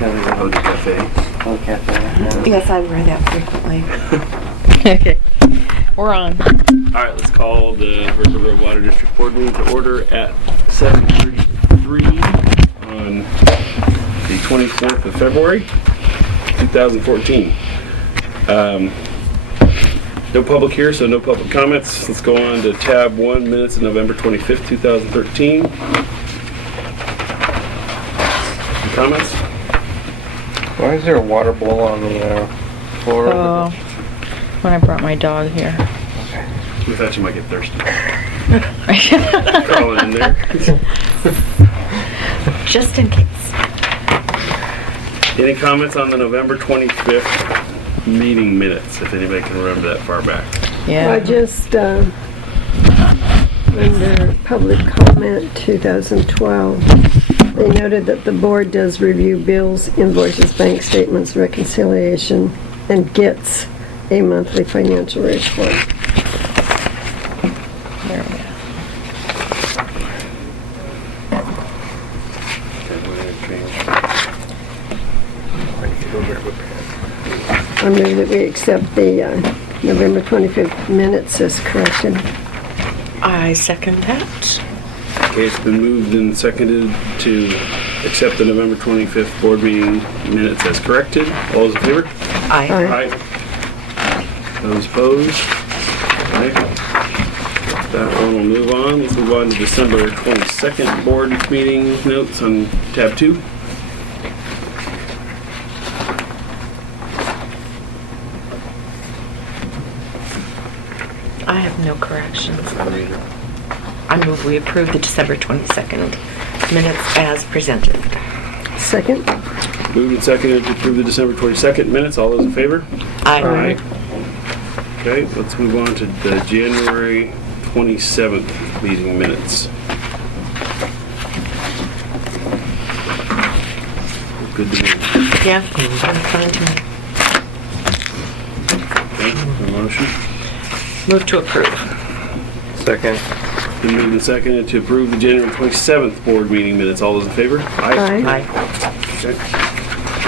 Eau de Cafe. Eau Cafe. Yes, I wear that frequently. Okay, we're on. All right, let's call the Rivergrove Water District Board meeting to order at 7:33 on the 24th of February, 2014. No public here, so no public comments. Let's go on to tab 1, minutes of November 25th, 2013. Any comments? Why is there a water bowl on the floor? Oh, when I brought my dog here. We thought you might get thirsty. Crawling in there. Just in case. Any comments on the November 25th meeting minutes, if anybody can remember that far back? Yeah. I just, under public comment 2012, they noted that the board does review bills, invoices, bank statements, reconciliation, and gets a monthly financial report. There we go. I move that we accept the November 25th minutes as corrected. I second that. Okay, it's been moved and seconded to accept the November 25th board meeting minutes as corrected. All those in favor? Aye. Aye. Those opposed? Aye. That one will move on. Let's move on to December 22nd board meeting notes on tab 2. I have no corrections. I move we approve the December 22nd minutes as presented. Second? Moved and seconded to approve the December 22nd minutes. All those in favor? Aye. Okay, let's move on to the January 27th meeting minutes. Good to me. Yeah, fine to me. Okay, a motion. Move to approve. Second. Been moved and seconded to approve the January 27th board meeting minutes. All those in favor? Aye. Aye. Okay.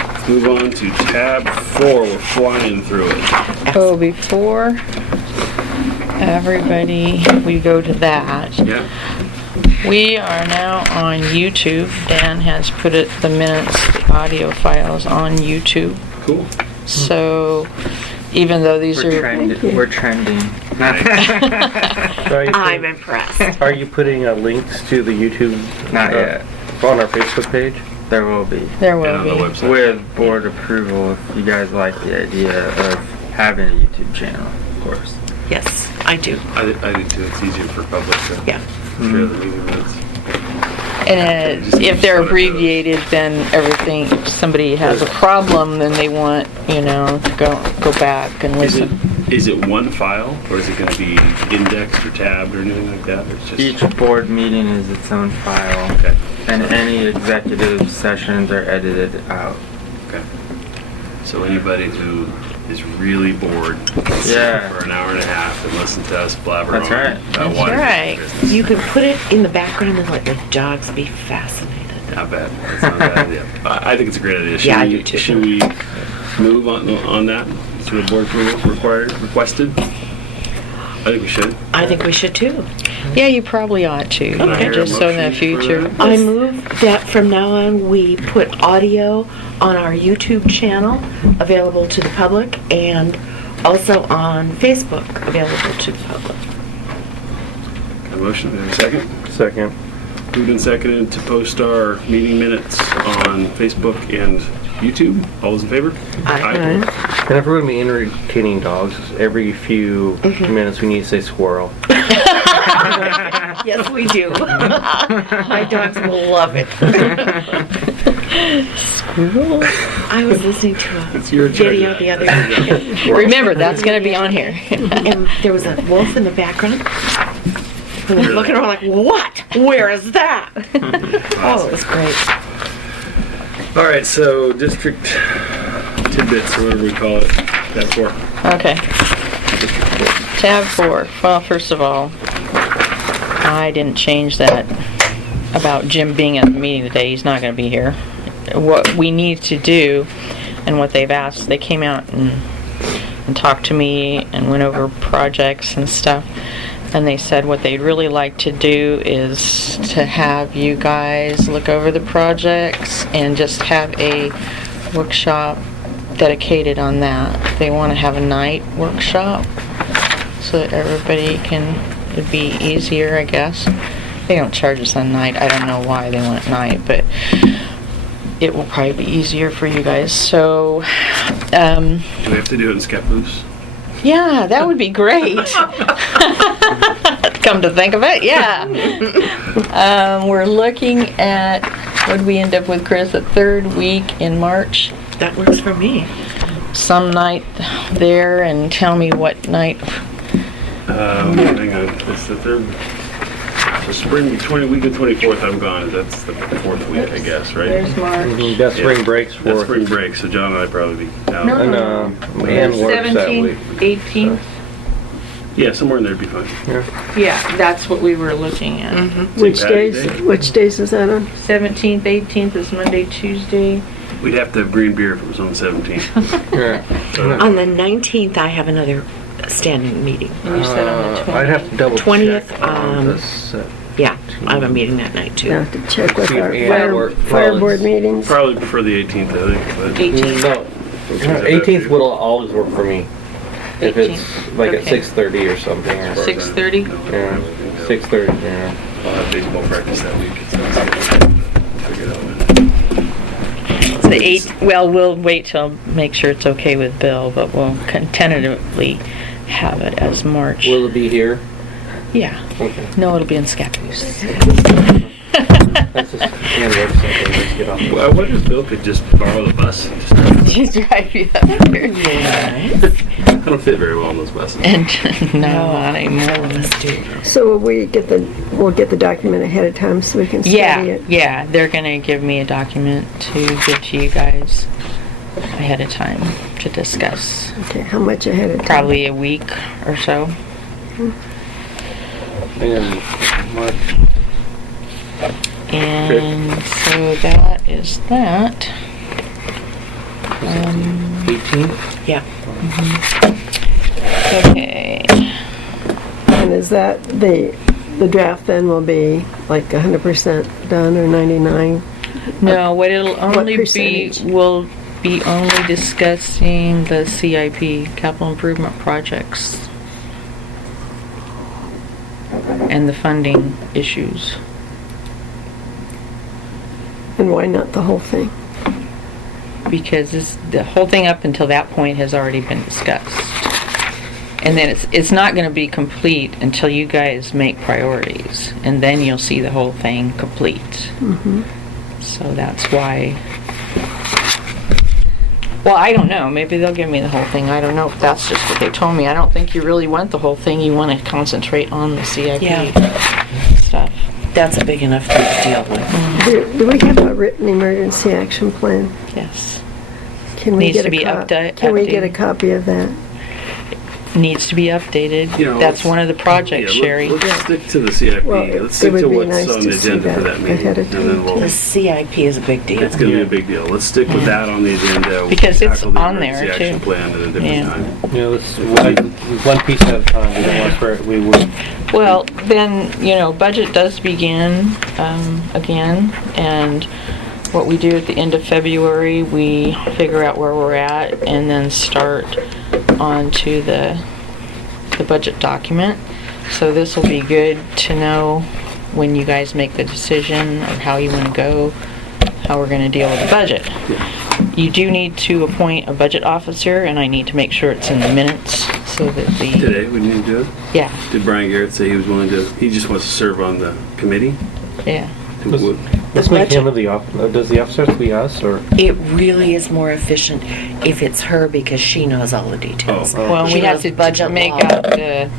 Let's move on to tab 4. We're flying through it. Oh, before everybody, we go to that. Yeah. We are now on YouTube. Dan has put the minutes, the audio files on YouTube. Cool. So even though these are... We're trending. I'm impressed. Are you putting links to the YouTube? Not yet. On our Facebook page? There will be. There And will on the be. website. With board approval, if you guys like the idea of having a YouTube channel, of course. Yes, I do. I do too. It's easier for public to Yeah. share the meeting minutes. And if they're abbreviated, then everything, if somebody has a problem, then they want, to go back and listen. Is it one file, or is it going to be indexed or tabbed or anything like that? Or it's just... Each board meeting is its own file. Okay. And any executive sessions are edited out. Okay. So anybody who is really bored can sit Yeah. for an hour and a half and listen to us blabber That's on right. about water Right. business. You could put it in the background and let the dogs be fascinated. Not bad. That's not a bad idea. I think it's a great idea. Should Yeah, I we, do too. Should we move on that to a board approval requested? I think we should. I think we should too. Yeah, you probably ought to, Can I hear a just so in the motion for future. that? I move that from now on we put audio on our YouTube channel available to the public and also on Facebook available to the public. A motion, we have a second? Second. Moved and seconded to post our meeting minutes on Facebook and YouTube. All those in favor? Aye. Aye. And if we're going to be entertaining dogs, every few minutes we need to say squirrel. Yes, we do. My dogs will love it. Squirrel. I was listening to a It's your turn. video the other day. Remember, that's going to be on here. And there was a wolf in the background. And I was looking around like, what? Where is that? Oh, it was great. All right, so district tidbits, or whatever we call it, tab 4. Okay. Tab 4. Well, first of all, I didn't change that about Jim being at the meeting today. He's not going to be here. what we need to do and what they've asked. They came out and talked to me and went over projects and stuff. And they said what they'd really like to do is to have you guys look over the projects and just have a workshop dedicated on that. They want to have a night workshop so that everybody can, it'd be easier, I guess. They don't charge us on night. I don't know why they want night, but it will probably be easier for you guys. So, Do we have to do it in Scappoose? yeah, that would be great. Come to think of it, yeah. We're looking at, what did we end up with, Chris? The third week in March. That works for me. Some night there, and tell me what night. Hang on, it's the third. The spring, week of 24th, I'm gone. That's the fourth week, I guess, right? There's March. That's spring breaks for. That's spring break, so John and I probably be out. No, And, Ann works that week. 17th, 18th. Yeah, somewhere in there would be fine. Yeah, that's what we were looking at. Which St. Patty's days, Day. which days is that on? 17th, 18th is Monday, Tuesday. We'd have to have green beer if it was on the 17th. Yeah. So, On the 19th, I have another standing meeting. And you said on the 20th. I'd have to double check. 20th, on this, Yeah, I have a meeting that night I too. have to check with our Yeah, fire, we're- fire well, board meetings. probably prefer the 18th, I think. But 18th. No, 18th will always work for me. If it's 18th, like at okay. 6:30 or something. Or, 6:30? yeah, 6:30. Yeah. I'll have baseball practice that week. So figure it out. It's the 8th. Well, we'll wait till, make sure it's okay with Bill, but we'll tentatively have it as March. Will it be here? Yeah. Okay. No, it'll be in Scappoose. That's just Ann works that day. Let's get off. Well, I wonder if Bill could just borrow the bus. Just drive you up here. I don't fit very well on those buses. And, no, not anymore. Let's do it. So we'll get the document ahead of time so we can study Yeah, it. yeah, they're gonna give me a document to give to you guys ahead of time to discuss. Okay, how much ahead of time? Probably a week or so. And March. And so that is that. 18th. Yeah. Okay. And is that the draft then will be like 100% done or 99? No, what it'll only be, percentage? will be only discussing the CIP, capital improvement projects. And the funding issues. And why not the whole thing? Because the whole thing up until that point has already been discussed. And then it's not gonna be complete until you guys make priorities, and then you'll see the whole thing complete. So that's why, well, I don't know, maybe they'll give me the whole thing, I don't know if that's just what they told me. I don't think you really want the whole thing, you wanna concentrate on the CIP Yeah. stuff. That's a big enough thing to deal with. Do we have a written emergency action plan? Yes. Can we Needs get to a be Can we get a updated. copy of that? Needs to be updated. You know, That's let's- one of the projects, Sherry. Let's stick to the CIP. Well, Let's it stick would to be what's nice on to the see agenda for that that meeting. ahead of And then time. we'll, The CIP is a big deal. it's gonna be a big deal. Let's stick with that on the agenda. Because it's Tackle the on emergency there, action too. plan at a different Yeah. time. You know, this one piece at a time. We don't want to. We would. Well, then, budget does begin again, and what we do at the end of February, we figure out where we're at and then start on to the budget document. So this will be good to know when you guys make the decision of how you want to go, how we're going to deal with the budget. You do need to appoint a budget officer, and I need to make sure it's in the minutes so that Today, we need to do it? yeah, Did Brian Garrett say he was willing to, he just wants to serve on the committee? yeah. Let's make him the officer. Does the officer have to be us or? It really is more efficient if it's her because she knows all the details. Oh. Well, She we have knows to budget make law. out the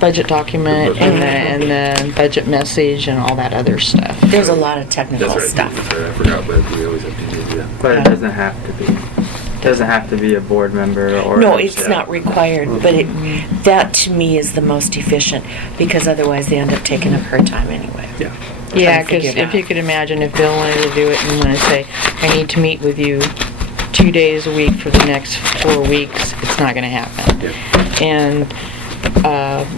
budget document and the budget message and all that other stuff. There's a lot of technical That's right. stuff. That's right. I forgot, but we always have to do that. But it doesn't have to be. Doesn't have to be a board member or. No, it's not required, but that to me is the most efficient because otherwise they end up taking up her time anyway. Yeah. Yeah, to figure because it if out. you could imagine if Bill wanted to do it and wanted to say, I need to meet with you 2 days a week for the next 4 weeks, it's not gonna happen. Yeah. And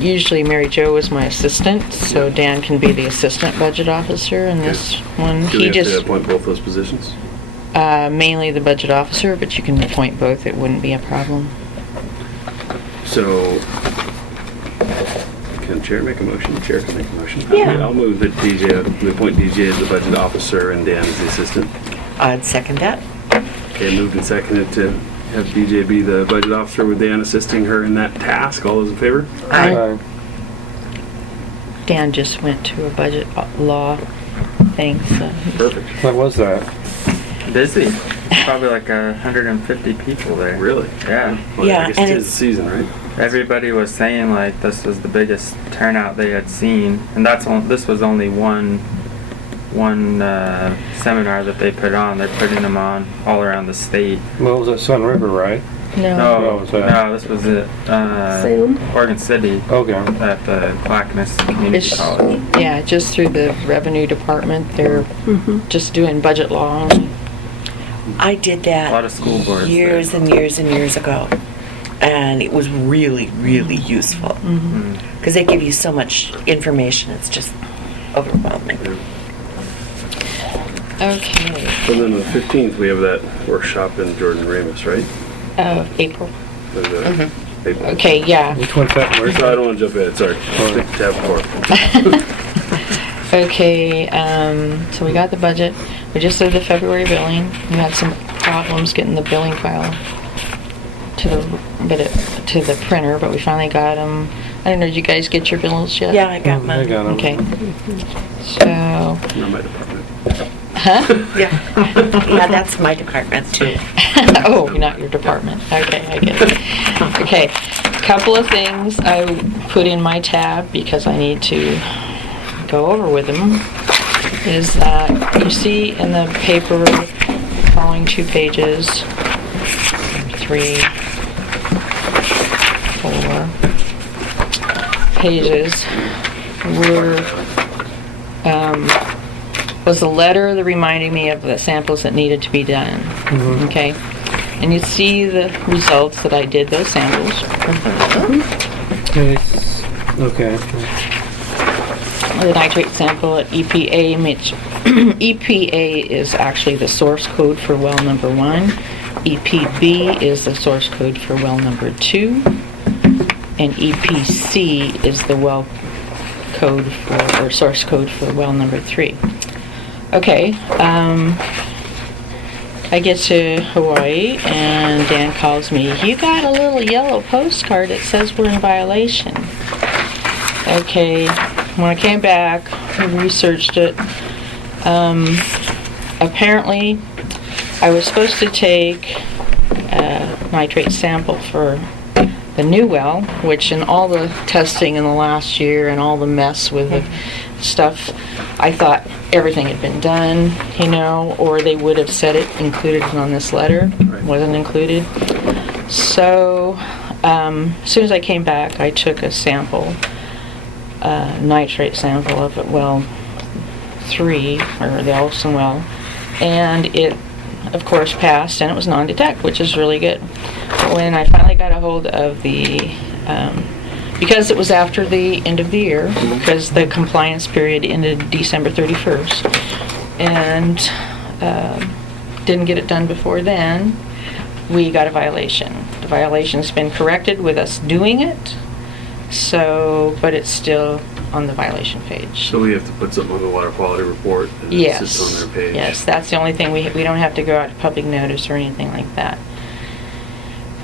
usually Mary Jo is my assistant, so Dan can be the assistant budget officer in this one. Do we He have to just, appoint both those positions? mainly the budget officer, but you can appoint both, it wouldn't be a problem. So, can chair make a motion? Chair can make a motion. Yeah. I'll move that we appoint DJ as the budget officer and Dan as the assistant. I'd second that. Okay, moved and seconded to have DJ be the budget officer with Dan assisting her in that task. All those in favor? Aye. Dan just went to a budget law thing, so. Perfect. What was that? Busy. Probably like 150 people there. Really? Yeah. Well, Yeah, I guess and it is it's- the season, right? Everybody was saying like this was the biggest turnout they had seen, and this was only one seminar that they put on. They're putting them on all around the state. Well, it was at Sun River, right? No. No, was that? no, this was at Salem? Oregon City Okay. at the Clackamas Community It's, College. yeah, just through the revenue department, they're just doing budget law only. I did A lot that of school boards. years there. and years and years ago. And it was really, really useful. Mm. Because they give you so much information, it's just overwhelming. Okay, And then on the 15th, we have that workshop in Jordan Ramus, right? April. There's a- April. Okay, yeah. Which one's that? Where's So I don't want to jump ahead, sorry. Stick to tab 4. Okay, so we got the budget. We just did the February billing. We had some problems getting the billing file to the printer, but we finally got them. I don't know, did you guys get your bills yet? Yeah, I got I mine. got 'em. Okay. So, Not my department. huh? Yeah. Yeah, that's my department too. Oh, not your department. Okay, I get it. Okay, couple of things I put in my tab because I need to go over with them is that you see in the paper following 2 pages, 3, 4 pages was a letter that reminded me of the samples that needed to be done. Okay? And you see the results that I did those samples. Okay. The nitrate sample at EPA, which EPA is actually the source code for well number 1. EPB is the source code for well number 2. And EPC is the well code for, or source code for well number 3. Okay, I get to Hawaii and Dan calls me, you got a little yellow postcard that says we're in violation. Okay, when I came back, I researched it. Apparently, I was supposed to take a nitrate sample for the new well, which in all the testing in the last year and all the mess with the stuff, I thought everything had been done, you know, or they would have said it included on this letter. Right. Wasn't included. So, as soon as I came back, I took a sample, nitrate sample of it, well 3, or the Olson well, and it, of course, passed, and it was non-detect, which is really good. When I finally got a hold of the, because it was after the end of the year, because the compliance period ended December 31st, and didn't get it done before then, we got a violation. The violation's been corrected with us doing it, so, but it's still on the violation page. So we have to put something on the water quality report and it Yes. sits on their page. Yes, that's the only thing. We don't have to go out to public notice or anything like that.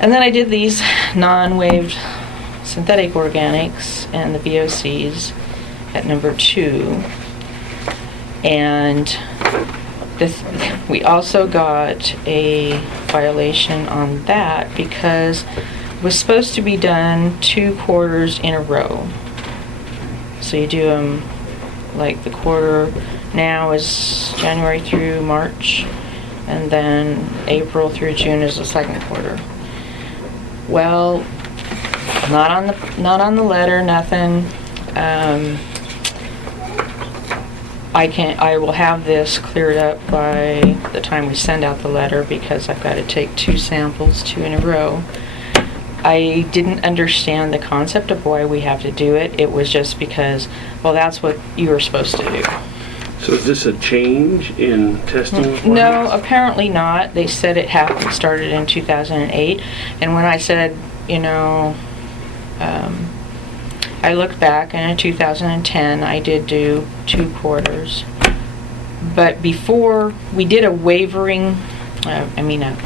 And then I did these non-waved synthetic organics and the VOCs at number 2. And we also got a violation on that because it was supposed to be done 2 quarters in a row. So you do them, like the quarter now is January through March, and then April through June is the second quarter. Well, not on the I will have this cleared up by the time we send out the letter, because I've got to take 2 samples, 2 in a row. I didn't understand the concept of why we have to do it. It was just because, well, that's what you were supposed to do. So is this a change in testing requirements? No, apparently not. They said it happened, started in 2008. And when I said, I looked back, and in 2010 I did do 2 quarters. But before, we did a a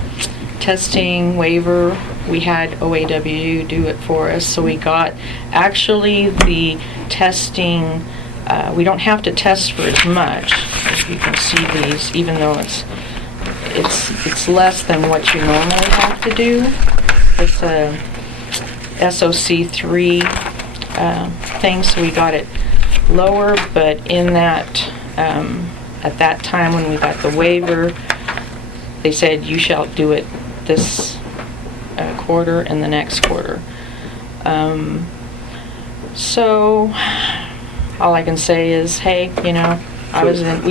testing waiver. We had OAW do it for us, so we got actually the testing. We don't have to test for as much, if you can see these, even though it's less than what you normally have to do. It's a SOC3 thing, so we got it lower, but in that, at that time when we got the waiver, they said you shall do it this quarter and the next quarter. So all I can say is, hey, we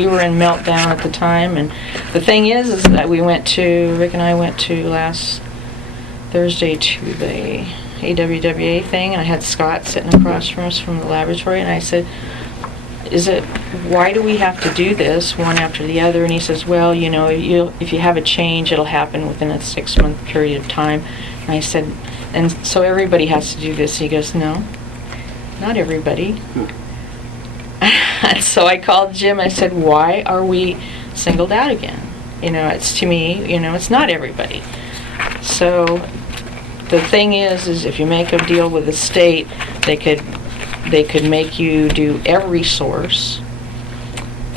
were in meltdown at the time, and the thing is that Rick and I went to last Thursday to the AWWA thing, and I had Scott sitting across from us from the laboratory, and I said, why do we have to do this one after the other? And he says, well, if you have a change, it'll happen within a 6-month period of time. And I said, and so everybody has to do this. He goes, no, not everybody. And so I called Jim. I said, why are we singled out again? It's to me, it's not everybody. So the thing is if you make a deal with the state, they could make you do every source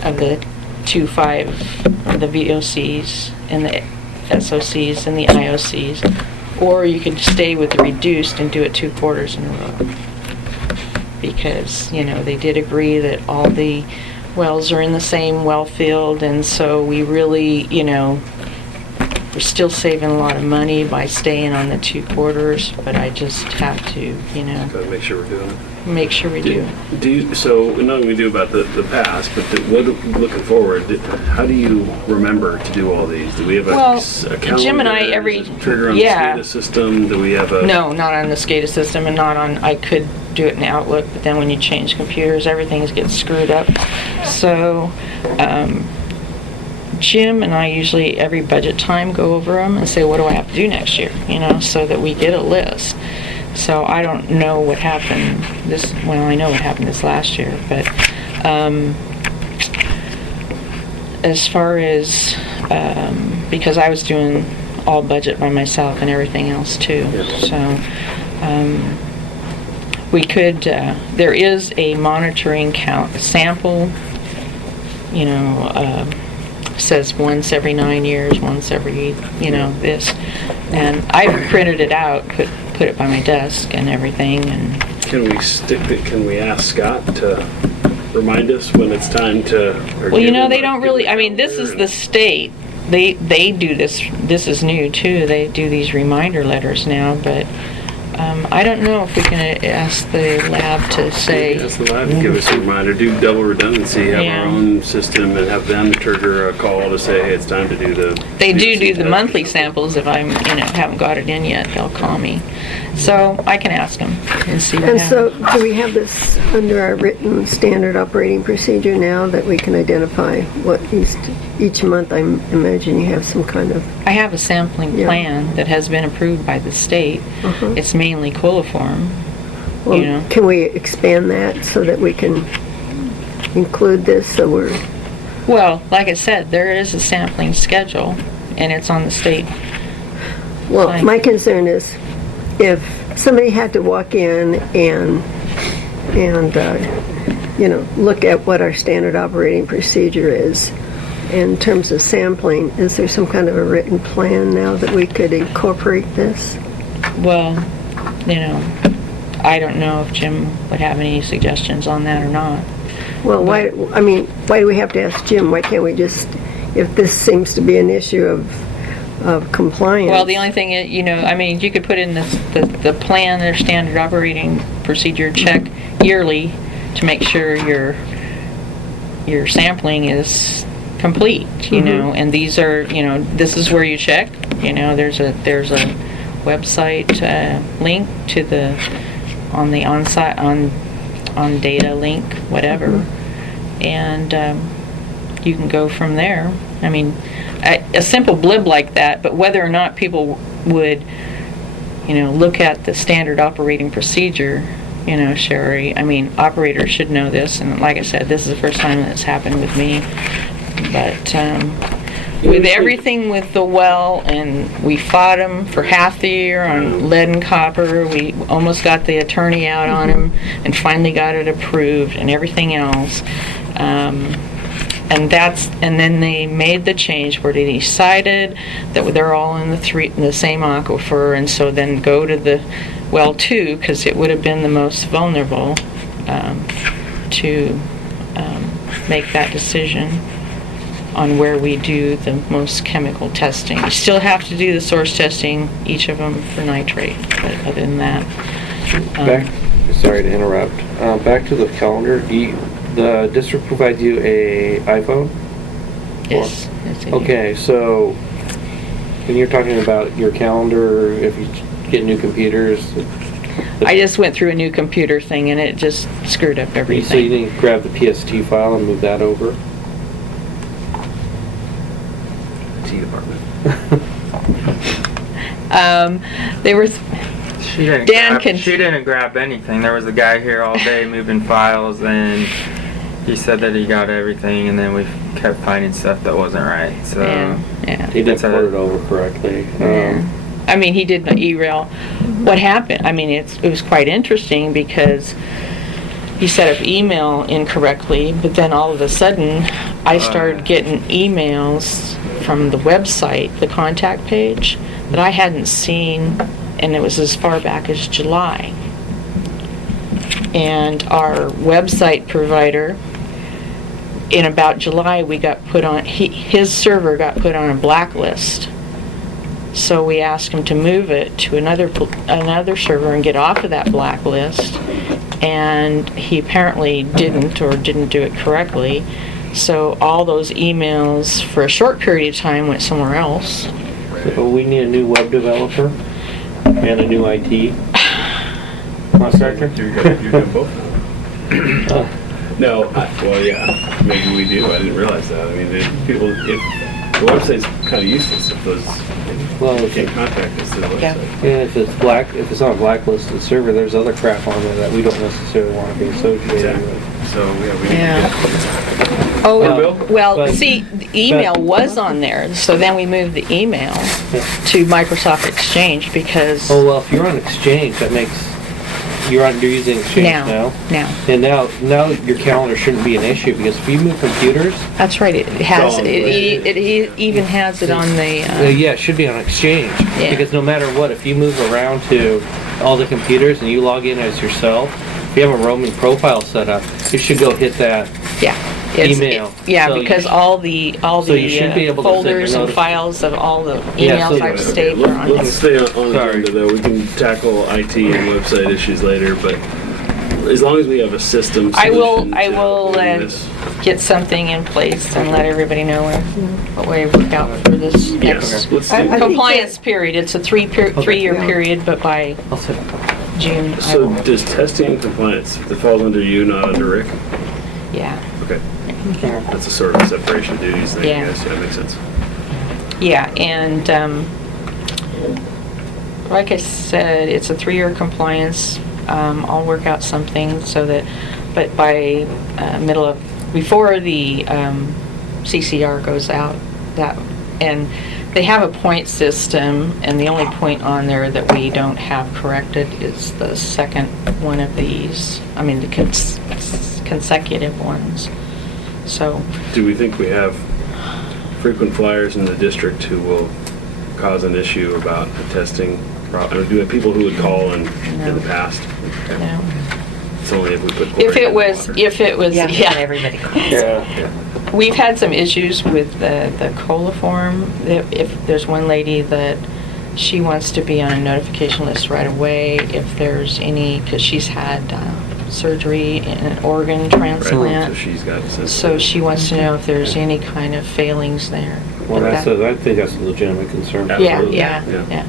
of the 2.5, the VOCs and the SOCs and the IOCs, or you could stay with the reduced and do it 2 quarters in a row. Because, they did agree that all the wells are in the same well field, and so we really, we're still saving a lot of money by staying on the 2 quarters, but I just have to, Gotta make sure we're doing it. make sure we do. So nothing we do about the past, but looking forward, how do you remember to do all these? Do we have a calendar? Jim and I Is it trigger on the SCADA system? Do we have a... No, not on the SCADA system, and not on, I could do it in Outlook, but then when you change computers, everything gets screwed up. So, Jim and I usually, every budget time, go over them and say, what do I have to do next year? So that we get a list. So I don't know what happened I know what happened this last year, but as far as, because I was doing all budget by myself and everything else too, so we could, there is a monitoring sample, says once every 9 years, once every, this. And I printed it out, put it by my desk and everything. And can we ask Scott to remind us when it's time to... Well, they don't really, this is the state. They do this is new too. They do these reminder letters now, but I don't know if we can ask the lab to say... Ask the lab to give us a reminder, do double redundancy, have our own system, and have them trigger a call to say, hey, it's time to do the... They do the monthly samples. If I'm, haven't got it in yet, they'll call me. So I can ask them and see what happens. And so do we have this under our written standard operating procedure now that we can identify what each month? I imagine you have some kind of... I have a sampling plan that has been approved by the state. It's mainly coliform. Well, can we expand that so that we can include this so we're... Well, like I said, there is a sampling schedule, and it's on the state. Well, my concern is if somebody had to walk in and look at what our standard operating procedure is in terms of sampling, is there some kind of a written plan now that we could incorporate this? Well, I don't know if Jim would have any suggestions on that or not. Well, why do we have to ask Jim? Why can't we just, if this seems to be an issue of compliance? Well, the only thing is, you could put in the plan, their standard operating procedure check yearly to make sure you're your sampling is complete, you know, and these are, you know, this is where you check, you know, there's a website link to the, on the on-site, on data link, whatever, and you can go from there. I mean, a simple blib like that, but whether or not people would, you know, look at the standard operating procedure, you know, Sherry, I mean, operators should know this, and like I said, this is the first time that it's happened with me, but with everything with the well, and we fought them for half the year on lead and copper, we almost got the attorney out on them, and finally got it approved, and everything else, and then they made the change where they decided that they're all in the same aquifer, and so then go to the well 2, because it would have been the most vulnerable to make that decision on where we do the most chemical testing. You still have to do the source testing, each of them for nitrate, but other than that. Sorry to interrupt. Back to the calendar. The district provides you a iPhone? Yes. Okay, so when you're talking about your calendar, if you get new computers, I just went through a new computer thing and it just screwed up so you everything. didn't grab the PST file and move that over? T department. They were, She didn't Dan grab, can- she didn't grab anything. There was a guy here all day moving files, and he said that he got everything, and then we kept finding stuff that wasn't right. So yeah. He didn't That's put it over correctly. I mean, he did the E-rail. What happened, I mean, it was quite interesting because he set up email incorrectly, but then all of a sudden, I started getting emails from the website, the contact page, that I hadn't seen, and it was as far back as July. And our website provider, in about July, we got put on, his server got put on a blacklist. So we asked him to move it to another server and get off of that blacklist. And he apparently didn't, or didn't do it correctly. So all those emails for a short period of time went somewhere else. So we need a new web developer and a new IT contractor. You got both? No, well, yeah, maybe we do. I didn't realize that. I mean, if the website's kind of useless if those Well, they can't contact us through the Yeah. website. Yeah, if it's on a blacklisted server, there's other crap on there that we don't necessarily want to be associated Exactly. with. So, yeah, we need Yeah. to get. Oh, Bill? well, But- see, the email was on there, so then we moved the email to Microsoft Exchange because Oh, well, if you're on Exchange, that makes, you're using Exchange now. now. And now your calendar shouldn't be an issue, because if you move computers, That's right, it has, Oh, it even has it on the, yeah, it should be on Exchange. Yeah. Because no matter what, if you move around to all the computers and you log in as yourself, if you have a roaming profile set up, you should go hit that. yeah. It's- Email. Yeah, So you because sh- all the so you should be able to send folders your and files of all the Yeah, so- emails I've saved are on Let's there. stay on the Sorry. agenda though. We can tackle IT and website issues later, but as long as we have a system I will solution to doing this. get something in place and let everybody know what way to work out for this Yes, next let's I do think compliance period. It's a three-year Yeah. period, but by I'll set it. June, I So will, does testing and compliance, that falls under you, not under Rick? yeah. Okay. That's a sort of separation of duties thing, I Yeah. guess. Yeah, that makes sense. Yeah, and like I said, it's a 3-year compliance. I'll work out something so that, but by before the CCR goes out, and they have a point system, and the only point on there that we don't have corrected is the second one of these. I mean, the consecutive ones. So, Do we think we have frequent flyers in the district who will cause an issue about the testing? Or do we have people who would call in the past? you know, It's only if we put. if it chlorine was, in the water. yeah. everybody calls. Yeah. We've had some issues with the coliform. If there's one lady that she wants to be on a notification list right away, if there's any, because she's had surgery and an organ Right, so transplant. she's got sense. So she wants to know if there's any kind of failings there. Well, But I think that's a legitimate concern. Yeah, Absolutely. yeah, Yeah. yeah.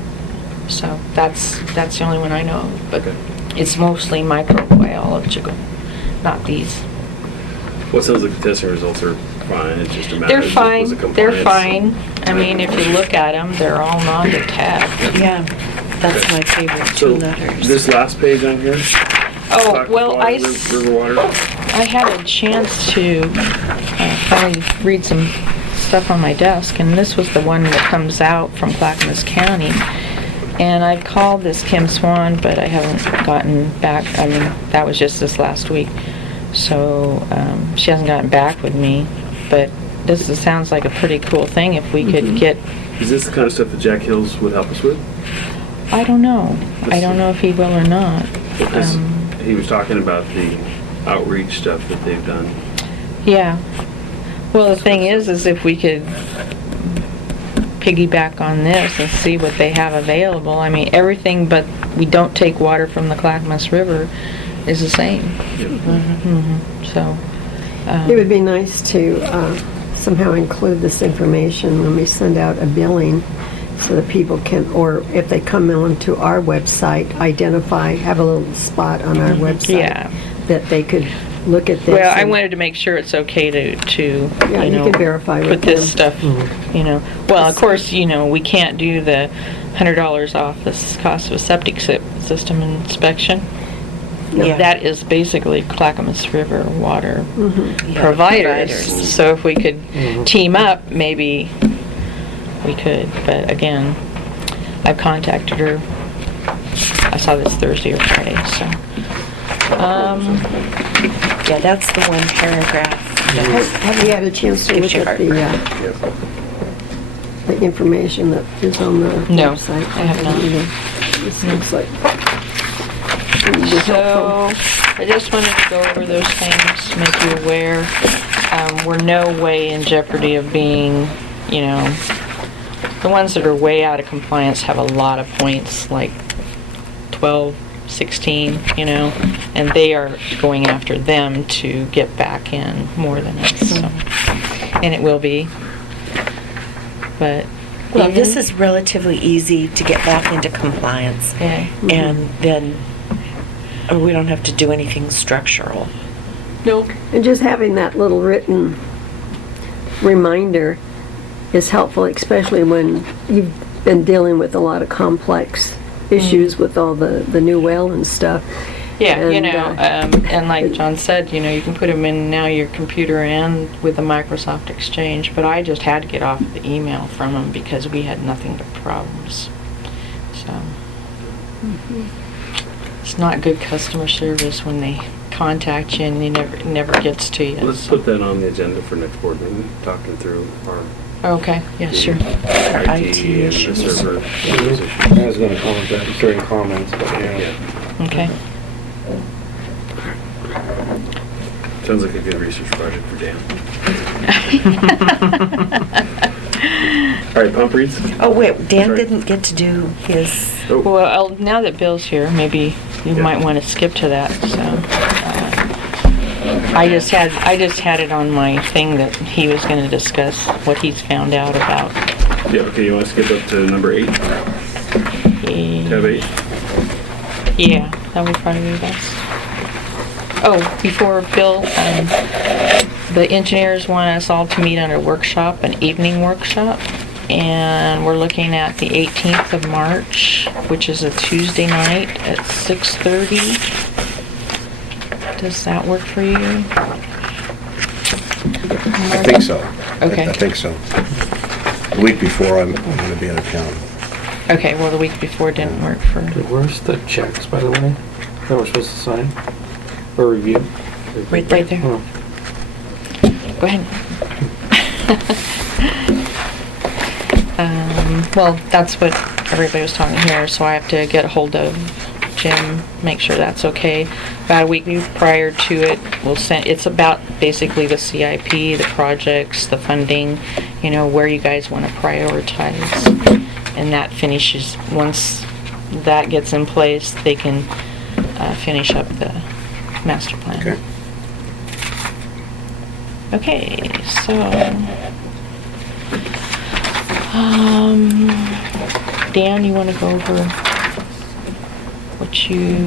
So that's the only one I know of, but Okay. it's mostly microbiological, not these. Well, it sounds like the testing results are fine, it's just a matter They're of was fine, it they're compliance? fine. I mean, if you look at them, they're all non-detect. Yeah, that's my favorite So, two letters. this last page on here? Oh, Aqua well, water, river water? I had a chance to finally read some stuff on my desk, and this was the one that comes out from Clackamas County. And I called this Kim Swan, but I haven't gotten back. I mean, that was just this last week. So she hasn't gotten back with me. But sounds like a pretty cool thing if we could get. Is this the kind of stuff that Jack Hills would help us with? I don't know. I don't know if he will or not. Because he was talking about the outreach stuff that they've done. Yeah. Well, the thing is if we could piggyback on this and see what they have available. I mean, everything but we don't take water from the Clackamas River is the same. So. It would be nice to somehow include this information when we send out a billing so that people can, or if they come onto our website, have a little spot on our website. Yeah. That they could look at this. Well, I and- wanted to make sure it's okay to Yeah, you you know, can verify put with this them. stuff, you know. Well, of course, you know, we can't do the $100 off the cost of a septic system inspection. Yeah. That is basically Clackamas River water Yeah, providers. So if we could team up, maybe we could. But again, I've contacted her. I saw this Thursday or Friday, so. Yeah, that's the one paragraph. Have you had a chance to Gives look you at Yes. the information that is on the No, website? I have not. This looks like. So, I just wanted to go over those things, make you aware. We're no way in jeopardy of being, you know, the ones that are way out of compliance have a lot of points, like 12, 16, you know, and they are going after them to get back in more than us, so. And it will be. But. Well, this is relatively easy to get back into compliance. Yeah. And then we don't have to do anything structural. Nope. And just having that little written reminder is helpful, especially when you've been dealing with a lot of complex issues with all the new well and stuff. Yeah, you And, know, and like John said, you know, you can put them in now your computer and with the Microsoft Exchange, but I just had to get off the email from them because we had nothing but problems. So, it's not good customer service when they contact you and it never gets to you. Let's so. put that on the agenda for next board meeting, talking through our Okay, yeah, sure. IT and the issues. server I issues. was gonna comment that during comments, but yeah. Yeah. Okay. Sounds like a good research project for Dan. All right, pump reads? Oh, wait, Dan Sorry. didn't get to do his, Oh, Well, now that Bill's here, maybe you Yeah. might want to skip to that, so. I just had it on my thing that he was gonna discuss what he's found out about. yeah, okay, you want to skip up to number 8? Tab 8? Yeah, that would probably be best. Oh, before Bill, the engineers want us all to meet on a workshop, an evening workshop. And we're looking at the 18th of March, which is a Tuesday night at 6:30. Does that work for you? I think so. Okay. I think so. The week before, I'm going to be out of town. Okay, well, the week before didn't work for... Where's the checks, by the way, that we're supposed to sign or review? right there. Right there. Oh. Go ahead. Well, that's what everybody was talking here, so I have to get a hold of Jim, make sure that's okay. About a week prior to it, we'll send, it's about basically the CIP, the projects, the funding, you know, where you guys want to prioritize. And that finishes, once that gets in place, they can finish up the master plan. Okay. Okay, so, Dan, you wanna go over what you,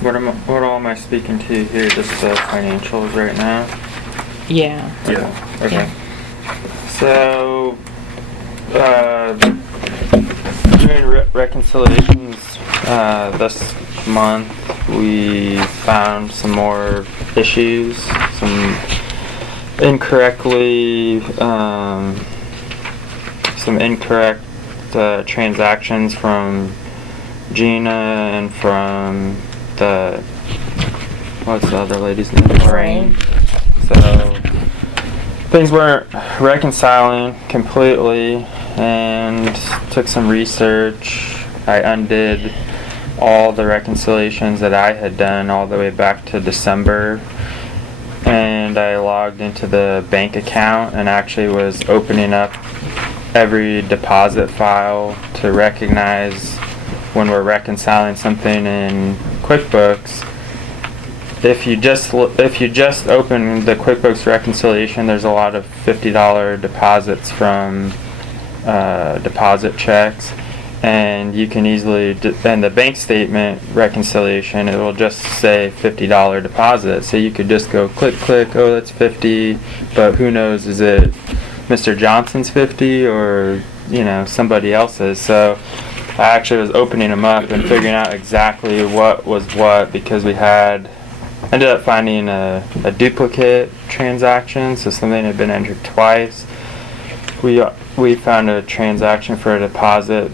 What all am I speaking to here? Just the financials right now? yeah, Yeah. Okay. Yeah. So, during reconciliations this month, we found some more issues, some incorrect transactions from Gina and from what's the other lady's name? Lorraine. So things weren't reconciling completely, and took some research. I undid all the reconciliations that I had done all the way back to December, and I logged into the bank account and actually was opening up every deposit file to recognize when we're reconciling something in QuickBooks. If you just open the QuickBooks reconciliation, there's a lot of $50 deposits from deposit checks, and you can easily and the bank statement reconciliation, it will just say $50 deposit. So you could just go click, oh, that's 50, but who knows, is it Mr. Johnson's 50 or somebody else's? So I actually was opening them up and figuring out exactly what was what, because we ended up finding a duplicate transaction, so something had been entered twice. We found a transaction for a deposit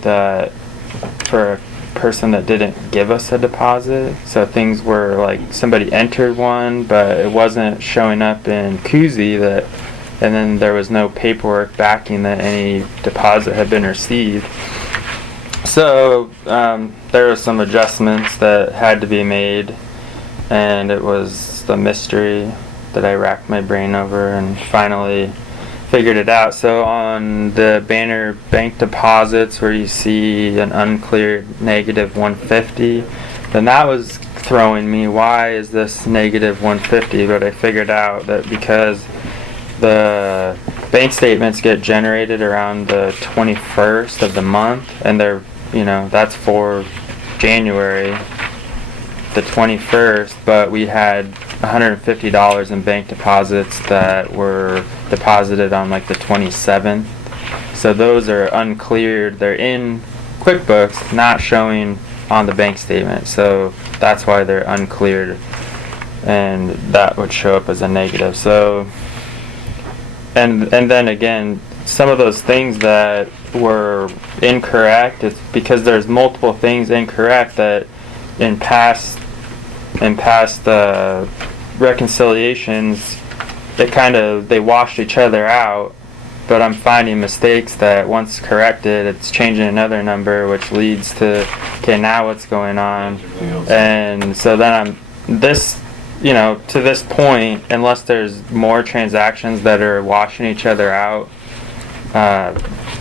for a person that didn't give us a deposit. So things were like somebody entered one, but it wasn't showing up in Koozie and then there was no paperwork backing that any deposit had been received. So there were some adjustments that had to be made, and it was the mystery that I racked my brain over and finally figured it out. So on the banner bank deposits where you see an uncleared -150, then that was throwing me, why is this -150? But I figured out that because the bank statements get generated around the 21st of the month, and they're, that's for January the 21st, but we had $150 in bank deposits that were deposited on like the 27th. So those are uncleared. They're in QuickBooks, not showing on the bank statement. So that's why they're uncleared, and that would show up as a negative. So, and then again, some of those things that were incorrect, it's because there's multiple things incorrect that in past reconciliations, they washed each other out, but I'm finding mistakes that once corrected, it's changing another number, which leads to, okay, now what's going on? And so then to this point, unless there's more transactions that are washing each other out,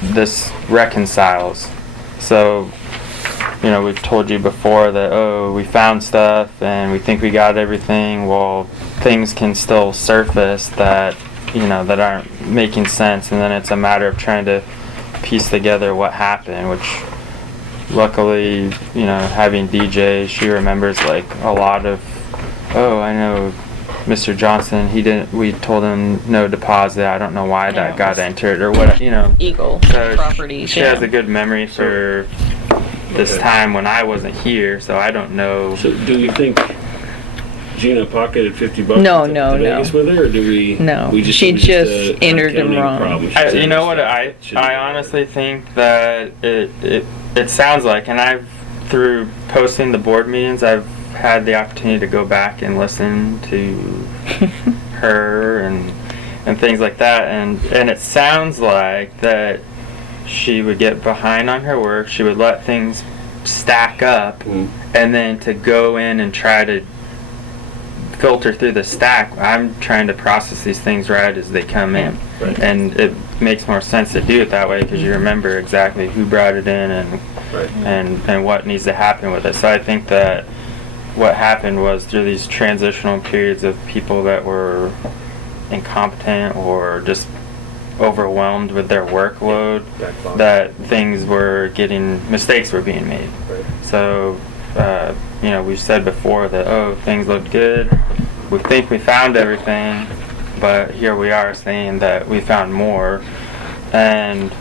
this reconciles. So we've told you before that, we found stuff and we think we got everything. Well, things can still surface that, that aren't making sense, and then it's a matter of trying to piece together what happened, which luckily, having DJ, she remembers like a lot of, I know Mr. Johnson, we told him no deposit. I don't know why that got entered or what, Eagle So Properties. She has a good memory for this time when I wasn't here, so I don't know. So do you think Gina pocketed $50 No, to no, Vegas with her, or do we? No, we just, she it was just a entered them accounting wrong. problem. You know what I honestly think that it sounds like, and through posting the board meetings, I've had the opportunity to go back and listen to her and things like that, and it sounds like that she would get behind on her work, she would let things stack up, and then to go in and try to filter through the stack, I'm trying to process these things right as they come in. Right. And it makes more sense to do it that way because you remember exactly who brought it in and what needs to happen with it. So I think that what happened was through these transitional periods of people that were incompetent or just overwhelmed with their workload, Backlog. that mistakes were being made. Right. So, we've said before that, things looked good. We think we found everything, but here we are saying that we found more. And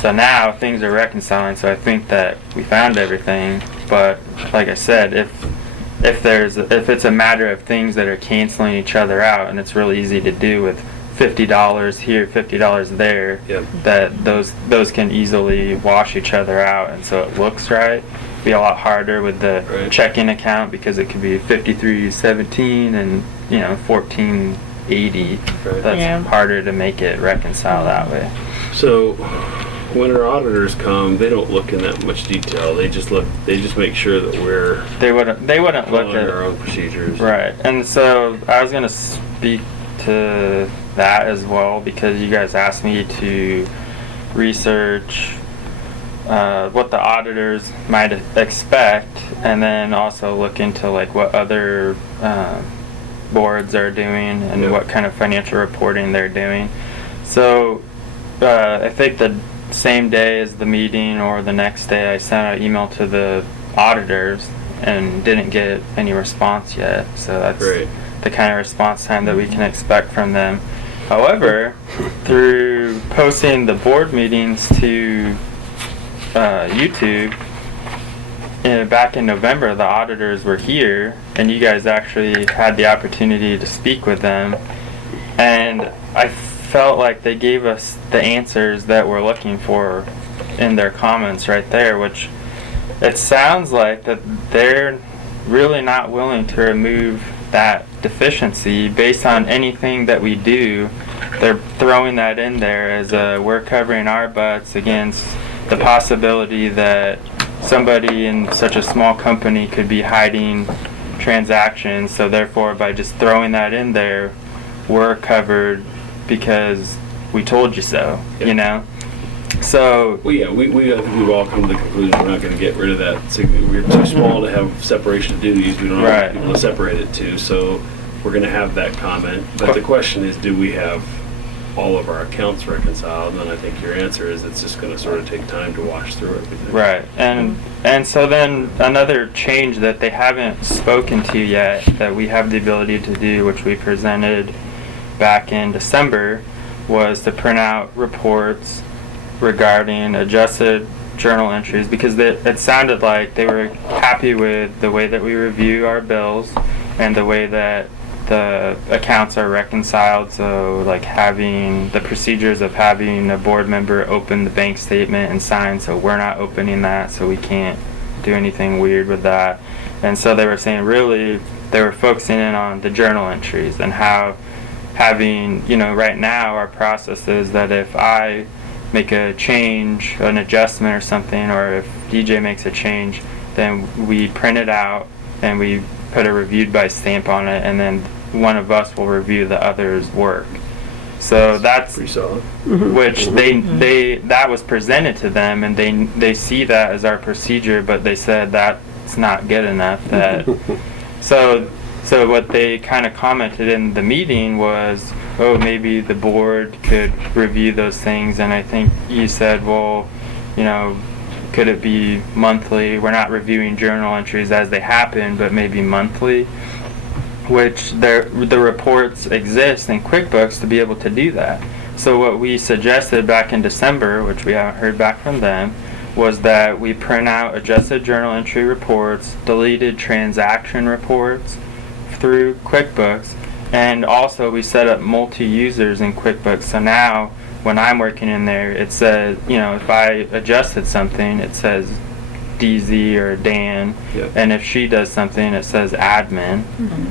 so now things are reconciling, so I think that we found everything. But like I said, if it's a matter of things that are canceling each other out, and it's really easy to do with $50 here, $50 there, Yep. that those can easily wash each other out, and so it looks right. Be a lot harder with the Right. checking account because it could be 5317 and 1480. Right. That's Yeah. harder to make it reconcile that way. So when our auditors come, they don't look in that much detail. They just make sure that we're They wouldn't look following at our own procedures. right. And so I was gonna speak to that as well because you guys asked me to research what the auditors might expect, and then also look into like what other boards are doing and Yeah. what kind of financial reporting they're doing. So I think the same day as the meeting or the next day, I sent an email to the auditors and didn't get any response yet. So that's Great. the kind of response time that we can expect from them. However, through posting the board meetings to YouTube, back in November, the auditors were here, and you guys actually had the opportunity to speak with them, and I felt like they gave us the answers that we're looking for in their comments right there, which it sounds like that they're really not willing to remove that deficiency based on anything that we do. They're throwing that in there as we're covering our butts against the possibility that somebody in such a small company could be hiding transactions. So therefore, by just throwing that in there, we're covered because we told you so, So, Well, yeah, I think we've all come to the conclusion we're not going to get rid of that. We're too small to have separation of duties. We don't Right. have people to separate it to. So we're going to have that comment. But the question is, do we have all of our accounts reconciled? And I think your answer is it's just going to sort of take time to wash through everything. right. And so then another change that they haven't spoken to yet that we have the ability to do, which we presented back in December, was to print out reports regarding adjusted journal entries, because it sounded like they were happy with the way that we review our bills and the way that the accounts are reconciled. So like having the procedures of having a board member open the bank statement and sign, so we're not opening that, so we can't do anything weird with that. And so they were saying really they were focusing in on the journal entries and how having, right now our process is that if I make a change, an adjustment or something, or if DJ makes a change, then we print it out and we put a reviewed by stamp on it, and then one of us will review the other's work. So that's Pretty solid. which that was presented to them, and they see that as our procedure, but they said that's not good enough. So what they kind of commented in the meeting was, maybe the board could review those things, and I think you said, well, could it be monthly? We're not reviewing journal entries as they happen, but maybe monthly, which the reports exist in QuickBooks to be able to do that. So what we suggested back in December, which we haven't heard back from them, was that we print out adjusted journal entry reports, deleted transaction reports through QuickBooks, and also we set up multi-users in QuickBooks. So now when I'm working in there, it says, if I adjusted something, it says DZ or Dan, Yep. and if she does something, it says admin.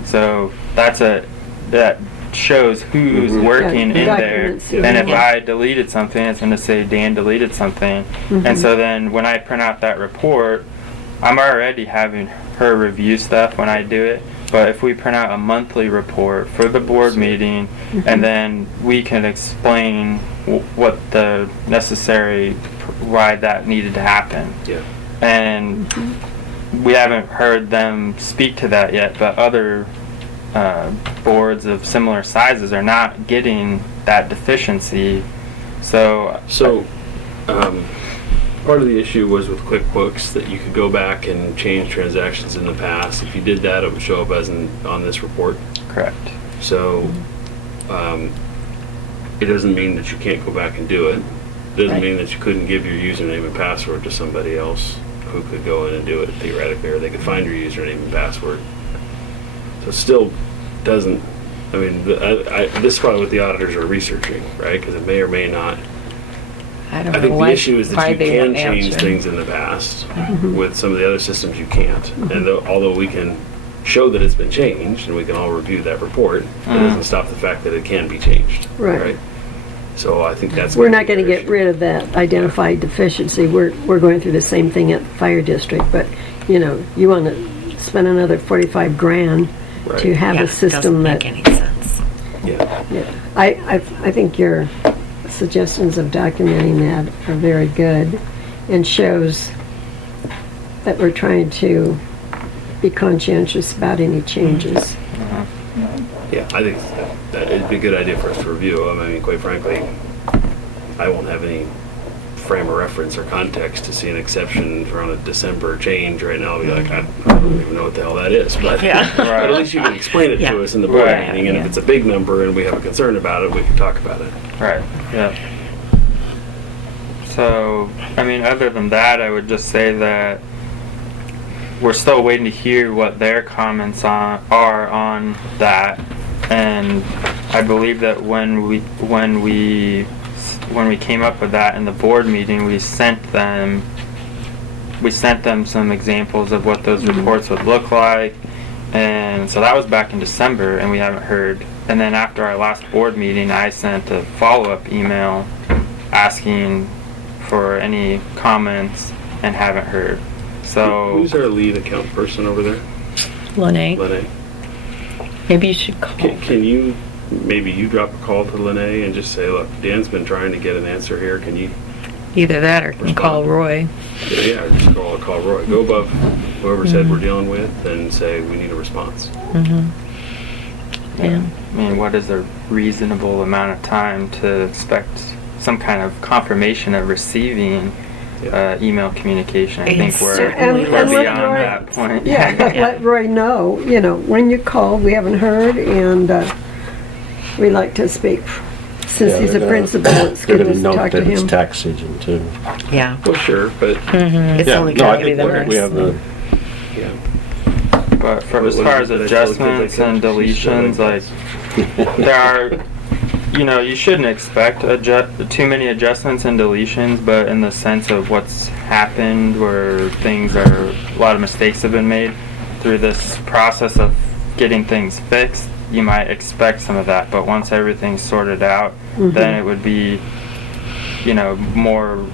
So that shows who's working in there. Documents, And if yeah. I deleted something, it's going to say Dan deleted something. And so then when I print out that report, I'm already having her review stuff when I do it. But if we print out a monthly report for the board meeting, and then we can explain what the necessary, why that needed to happen. Yeah. And we haven't heard them speak to that yet, but other boards of similar sizes are not getting that deficiency. So, Part of the issue was with QuickBooks that you could go back and change transactions in the past. If you did that, it would show up as on this report. correct. So, it doesn't mean that you can't go back and do it. It doesn't mean that you couldn't give your username and password to somebody else who could go in and do it theoretically, or they could find your username and password. So it still doesn't, I mean, this is probably what the auditors are researching, right? Because it may or may not. I don't I know think the why, issue is that why you they can won't change answer. things in the past. With some of the other systems you can't. And although we can show that it's been changed, and we can all review that report, it doesn't stop the fact that it can be changed. Right. So I think that's. We're not gonna get rid of that identified deficiency. We're going through the same thing at the fire district, but, you know, you wanna spend another 45 grand to have Yeah, a system doesn't that, make any sense. Yeah. yeah. I think your suggestions of documenting that are very good and shows that we're trying to be conscientious about any changes. Yeah, I think that it'd be a good idea for us to review. I mean, quite frankly, I won't have any frame of reference or context to see an exception for on a December change right now. I'll be like, I don't even know what the hell that is. But, but at least you can explain it Yeah. to us in the board Right. meeting. And if it's a big number and we have a concern about it, we can talk about it. Right, yeah. So, I mean, other than that, I would just say that we're still waiting to hear what their comments are on that. And I believe that when we came up with that in the board meeting, we sent them some examples of what those reports would look like. And so that was back in December, and we haven't heard. And then after our last board meeting, I sent a follow-up email asking for any comments and haven't heard. So Who's our lead account person over there? Lene, Lene. maybe you should call. Can you, maybe you drop a call to Lene and just say, look, Dan's been trying to get an answer here. Can you, Either that or can call Roy. yeah, just call Roy. Go above whoever's head we're dealing with and say, we need a response. Yeah. I mean, what is a reasonable amount of time to expect some kind of confirmation of receiving email communication? I think we're certainly And beyond let Roy- that point. Yeah, let Roy know, you know, when you call, we haven't heard, and we like to speak. Since Yeah, he's a they're gonna- principal, it's They're good gonna to note talk to that it's him. tax season too. Yeah, Well, sure, but it's Yeah, only no, I gonna be think the we have the, yeah. But for as What far is as it that I told adjustments kids I and said? deletions, like there are, you know, you shouldn't expect too many adjustments and deletions, but in the sense of what's happened, where things are, a lot of mistakes have been made through this process of getting things fixed, you might expect some of that. But once everything's sorted out, then it would be, you know, more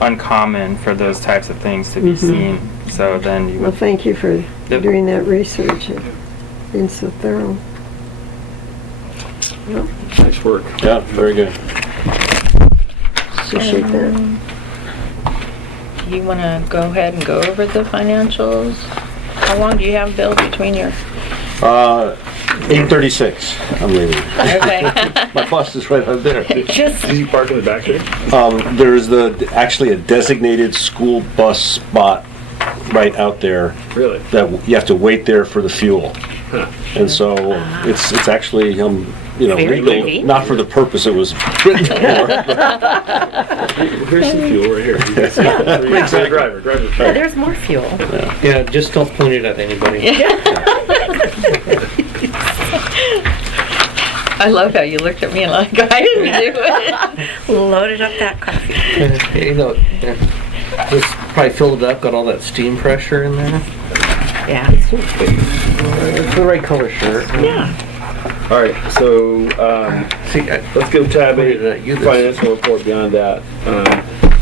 uncommon for those types of things to be seen. So then you Well, would, thank you for Yep. doing that research and being so thorough. Nice work. yeah, very good. Appreciate that. You want to go ahead and go over the financials? How long do you have, Bill, between your... 8:36, I'm leaving. Okay. My bus is right out there. just, Do you park in the back there? There's actually a designated school bus spot right out there Really? that you have to wait there for the fuel. Huh. And so it's actually, you know, Very legal, convenient. not for the purpose it was written for. Here's some fuel right here. You can see it. Thanks to the driver. Driver's oh, there's more fuel. Yeah, just don't point it at anybody. I love how you looked at me like I didn't do it. Loaded up that coffee. You know, just probably filled it up, got all that steam pressure in there. Yeah. It's the right color shirt. Yeah. All right, so See, let's go tab Pointed 8, at you this- financial report beyond that.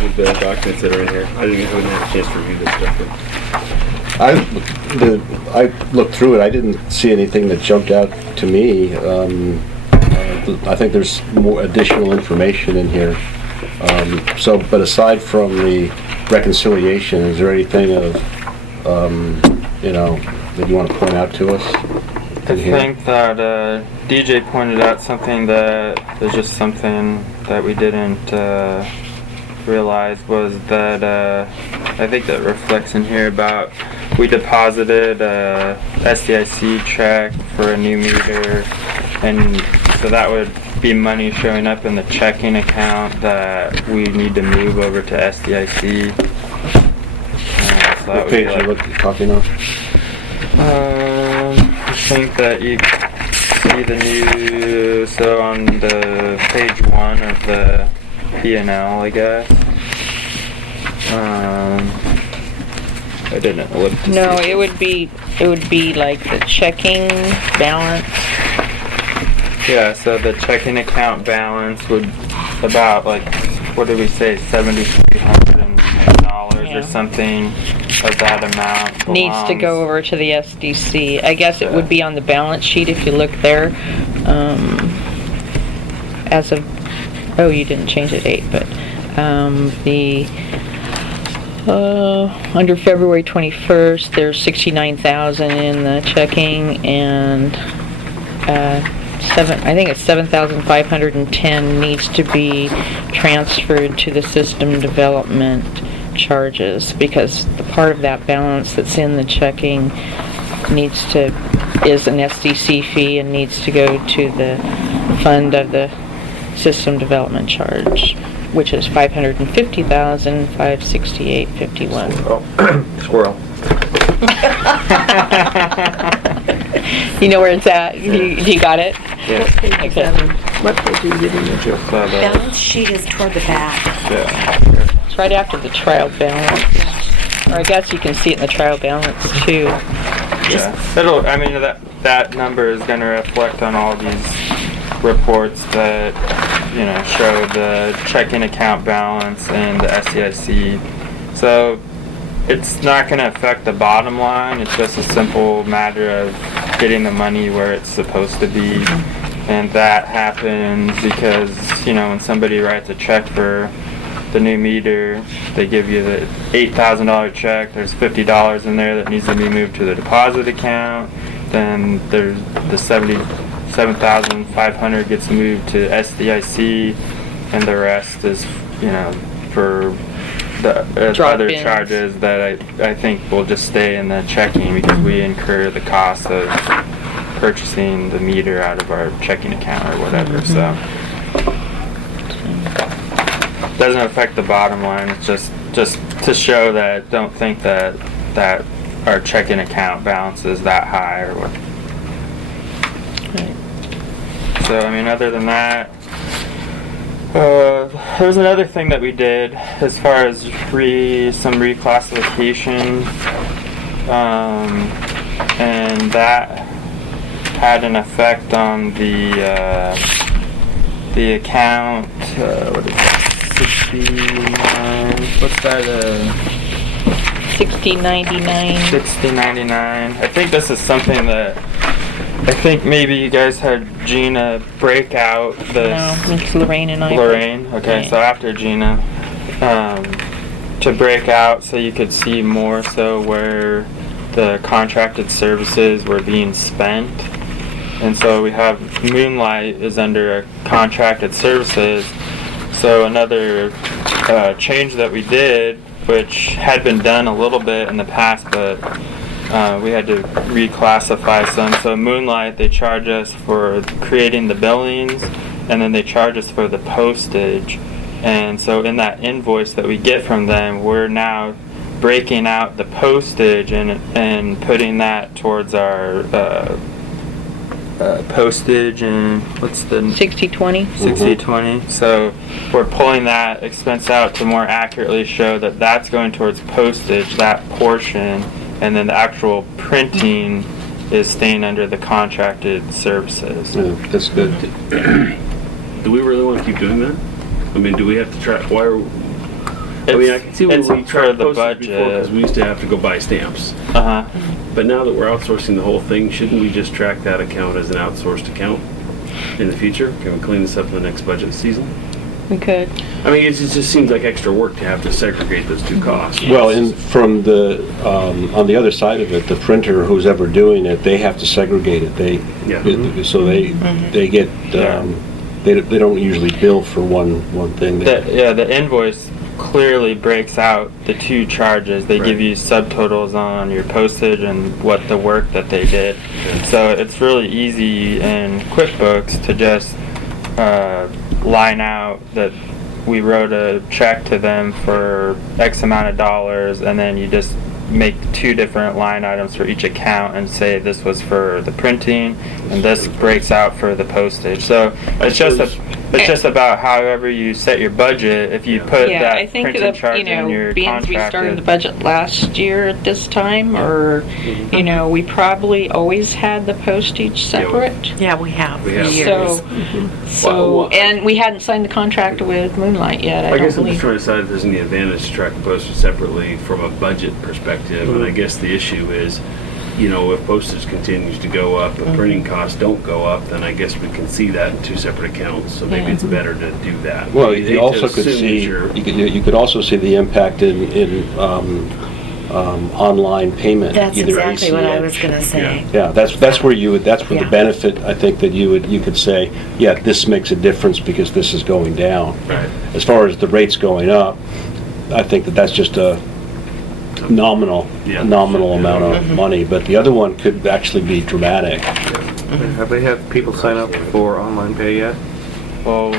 With the documents that are in here. I didn't have a chance to review this stuff. I looked through it. I didn't see anything that jumped out to me. I think there's more additional information in here. But aside from the reconciliation, is there anything of you know, that you want to point out to us? I think that DJ pointed out something that is just something that we didn't realize was that I think that reflects in here about we deposited a SDIC check for a new meter, and so that would be money showing up in the checking account that we need to move over to SDIC. So What page are you talking on? I think that you see the new, so on the page 1 of the P&L, I guess. I didn't look to No, see. it would be like the checking balance. Yeah, so the checking account balance would about like, what did we say, $7,310 Yeah. or something of that amount Needs to belongs- go over to the SDC. I guess it would be on the balance sheet if you look there. As of, oh, you didn't change it 8, but under February 21st, there's 69,000 in the checking, and I think it's 7,510 needs to be transferred to the system development charges, because the part of that balance that's in the checking is an SDC fee and needs to go to the fund of the system development charge, which is $550,568.51. Oh, squirrel. You know where it's at? You got it? Yeah. Okay. What page are you giving me? Just saw that. Balance sheet is toward the back. Yeah. It's right after the trial balance. Or I guess you can see it in the trial balance too. Yeah. I mean, that number is going to reflect on all these reports that, you know, show the checking account balance and the SCIC. So it's not going to affect the bottom line. It's just a simple matter of getting the money where it's supposed to be. And that happens because, you know, when somebody writes a check for the new meter, they give you the $8,000 check, there's $50 in there that needs to be moved to the deposit account, then there's the $77,500 gets moved to SDIC, and the rest is, you know, for the other Drop-ins. charges that I think will just stay in the checking because we incur the cost of purchasing the meter out of our checking account or whatever, so. Doesn't affect the bottom line. It's just to show that don't think that our checking account balance is that high or what. Right. So I mean, other than that, there's another thing that we did as far as some reclassification, and that had an effect on the account. What is that? 69, what's that, 6099. 6099. I think this is something that, I think maybe you guys had Gina break out this. No, it's Lorraine and I. Lorraine, okay, Right. so after Gina, to break out so you could see more so where the contracted services were being spent. And so we have Moonlight is under contracted services. So another change that we did, which had been done a little bit in the past, but we had to reclassify some. So Moonlight, they charge us for creating the billings, and then they charge us for the postage. And so in that invoice that we get from them, we're now breaking out the postage and putting that towards our postage, and what's the 6020. 60/20. So we're pulling that expense out to more accurately show that that's going towards postage, that portion, and then the actual printing is staying under the contracted services. Yeah, that's good. Do we really want to keep doing that? I mean, do we have to track? Why are? I mean, I can see when it's we for tried the postage before because budget. we used to have to go buy stamps. Uh-huh. But now that we're outsourcing the whole thing, shouldn't we just track that account as an outsourced account in the future? Can we clean this up in the next budget season? We could. I mean, it just seems like extra work to have to segregate those two costs. Well, from the, on the other side of it, the printer, who's ever doing it, they have to segregate it. So they get, they don't usually bill for one thing. The invoice clearly breaks out the two charges. They give you subtotals on your postage and what the work that they did. So it's really easy in QuickBooks to just line out that we wrote a check to them for X amount of dollars, and then you just make two different line items for each account and say this was for the printing and this breaks out for the postage. So it's just about however you set your budget. If you put that I think printing charge in your being contract, we started the budget last year at this time, or we probably always had the postage separate. Yeah, we have for We have. years. So and we hadn't signed the contract with Moonlight yet. I guess don't I'm believe. just trying to decide if there's any advantage to track postage separately from a budget perspective, and I guess the issue is, if postage continues to go up, but printing costs don't go up, then I guess we can see that in two separate accounts, so maybe it's better to do that. Well, Maybe you to also could assume that see, you're- you could also see the impact in online payment. That's either exactly what I ACH. was gonna say. Yeah, that's where the Yeah. benefit, I think, that you could say, yeah, this makes a difference because this is going down. Right. As far as the rates going up, I think that's just a nominal amount of money, but the other one could actually be dramatic. Have they had people sign up for online pay yet? well,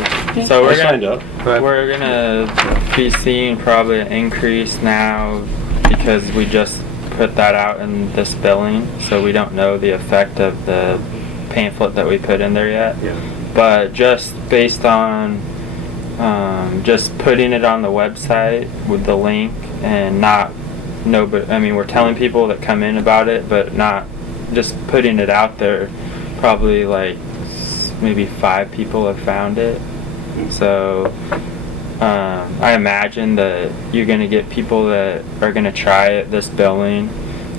so I we're signed gonna, up. we're gonna be seeing probably an increase now because we just put that out in this billing, so we don't know the effect of the pamphlet that we put in there yet. Yeah. But just based on just putting it on the website with the link and we're telling people that come in about it, but not just putting it out there. Probably like maybe 5 people have found it. So I imagine that you're going to get people that are going to try it this billing,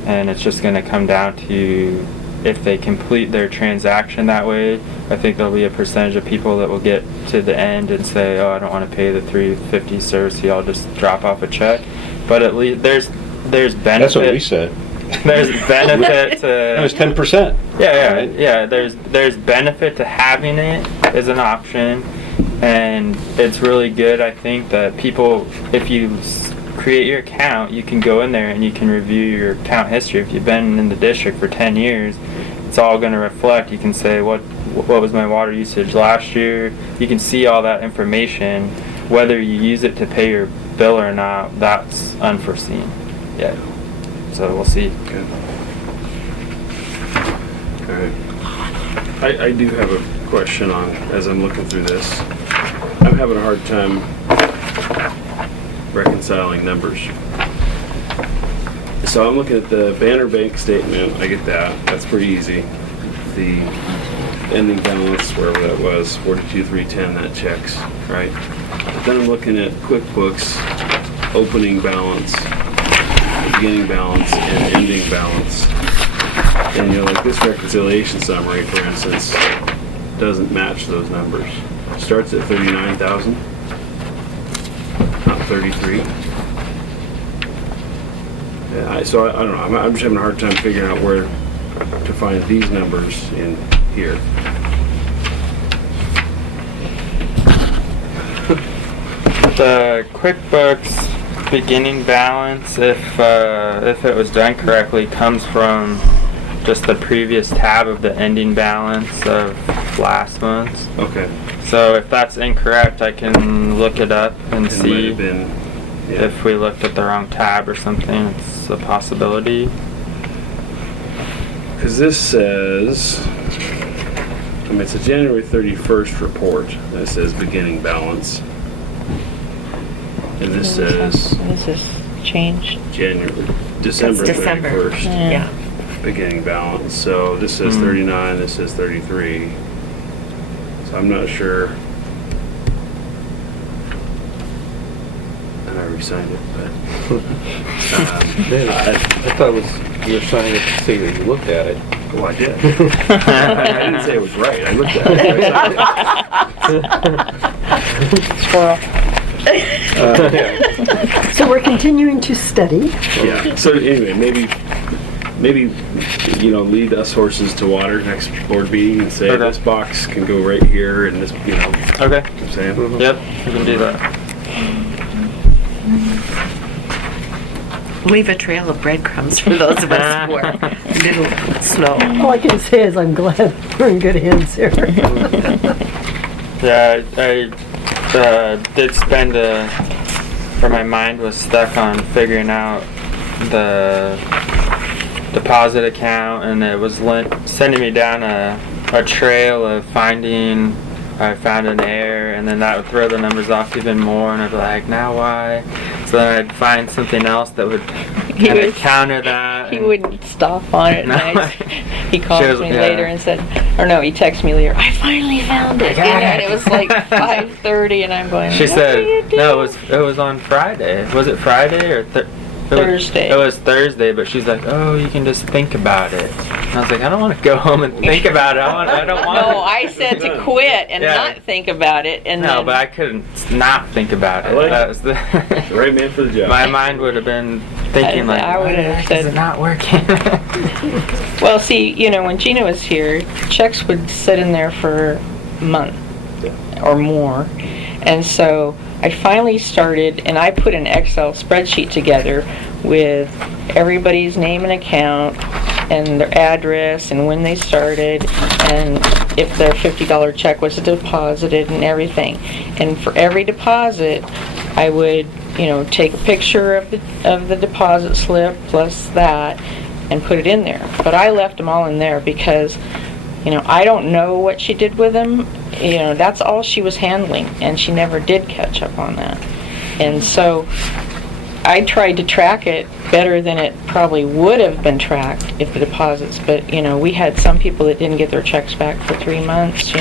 and it's just going to come down to if they complete their transaction that way. I think there'll be a percentage of people that will get to the end and say, oh, I don't want to pay the $350 service fee, I'll just drop off a check. But at least there's benefit. That's what we said. There's benefit It was to 10%. yeah. There's benefit to having it as an option, and it's really good. I think that people, if you create your account, you can go in there and you can review your account history. If you've been in the district for 10 years, it's all going to reflect. You can say what was my water usage last year. You can see all that information. Whether you use it to pay your bill or not, that's unforeseen. Yeah. So we'll see. Okay. All right. I do have a question on, as I'm looking through this. I'm having a hard time reconciling numbers. So I'm looking at the Banner Bank statement. I get that. That's pretty easy. The ending balance, wherever that was, 42,310, that checks, right? But then I'm looking at QuickBooks opening balance, beginning balance, and ending balance. And like this reconciliation summary, for instance, doesn't match those numbers. It starts at 39,000, not 33. Yeah, so I don't know. I'm just having a hard time figuring out where to find these numbers in here. The QuickBooks beginning balance, if it was done correctly, comes from just the previous tab of the ending balance of last month's. Okay. So if that's incorrect, I can look it up and It might see have been, yeah. if we looked at the wrong tab or something. It's a possibility. Because this says, it's a January 31st report that says beginning balance. And this says This is changed. December That's December. 31st Yeah. beginning balance. So this says 39, this says 33. So I'm not sure. And I re-signed it, but. Man, I thought it was, you were signing it to say that you looked at it. Well, I did. I didn't say it was right. I looked at it. So we're continuing to study. Yeah. So anyway, maybe lead us horses to water next board meeting and say Okay. this box can go right here and this, Okay. what I'm saying. Yep, we can do that. Leave a trail of breadcrumbs for those of us who are a little slow. All I can say is I'm glad we're in good hands here. Yeah, I did spend where my mind was stuck on figuring out the deposit account, and it was sending me down a trail of finding. I found an error, and then that would throw the numbers off even more, and I'd be like, now why? So then I'd find something else that would kind of counter that. He and- wouldn't stop on it. No. And he called She was- me yeah. later and said, or no, he texted me later, I finally found it. got And it. it was like 5:30, and I'm going, She what are you said, doing? no, it was on Friday. Was it Friday or Thursday. It was Thursday, but she's like, oh, you can just think about it. And I was like, I don't want to go home and think about it. I don't want No, I said to quit and Yeah. not think about it. And No, then, but I couldn't not think about it. I like That was the The right man for the job. my mind would have been thinking like, I would why the have heck said- is it not working? well, see, when Gina was here, checks would sit in there for a month or more. And so I finally started, and I put an Excel spreadsheet together with everybody's name and account and their address and when they started and if their $50 check was deposited and everything. And for every deposit, I would, take a picture of the deposit slip plus that and put it in there. But I left them all in there because, I don't know what she did with them. That's all she was handling, and she never did catch up on that. And so I tried to track it better than it probably would have been tracked if the deposits, but, we had some people that didn't get their checks back for 3 months,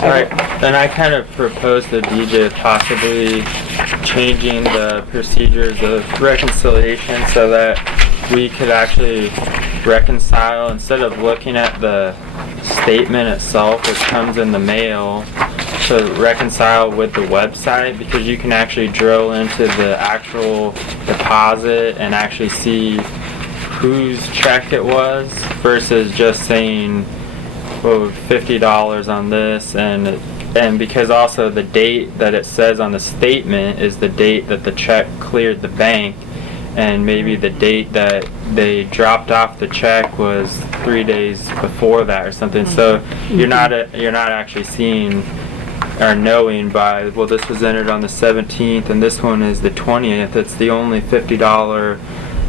Right, and I kind of proposed to DJ possibly changing the procedures of reconciliation so that we could actually reconcile instead of looking at the statement itself, which comes in the mail, to reconcile with the website, because you can actually drill into the actual deposit and actually see whose check it was versus just saying, oh, $50 on this, and because also the date that it says on the statement is the date that the check cleared the bank, and maybe the date that they dropped off the check was 3 days before that or something. So you're not actually seeing or knowing by, well, this was entered on the 17th and this one is the 20th. It's the only $50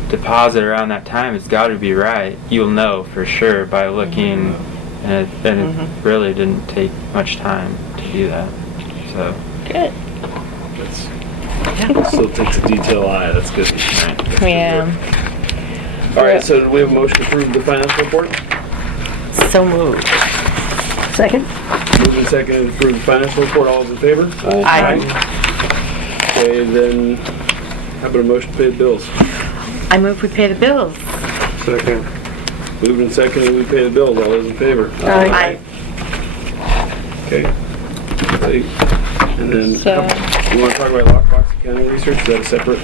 deposit around that time. It's got to be right. You'll know for sure by looking, and it really didn't take much time to do that. So good. Still takes a detail eye. That's good. Yeah. All right. So do we have a motion to approve the financial report? So moved. Second? Moving and seconded to approve the financial report. All those in favor? Aye. Okay. Then how about a motion to pay the bills? I move we pay the bills. Second. Moving and seconded we pay the bills. All those in favor? Aye. Okay. Okay. And then So, you want to talk about lockbox accounting research? Is that a separate?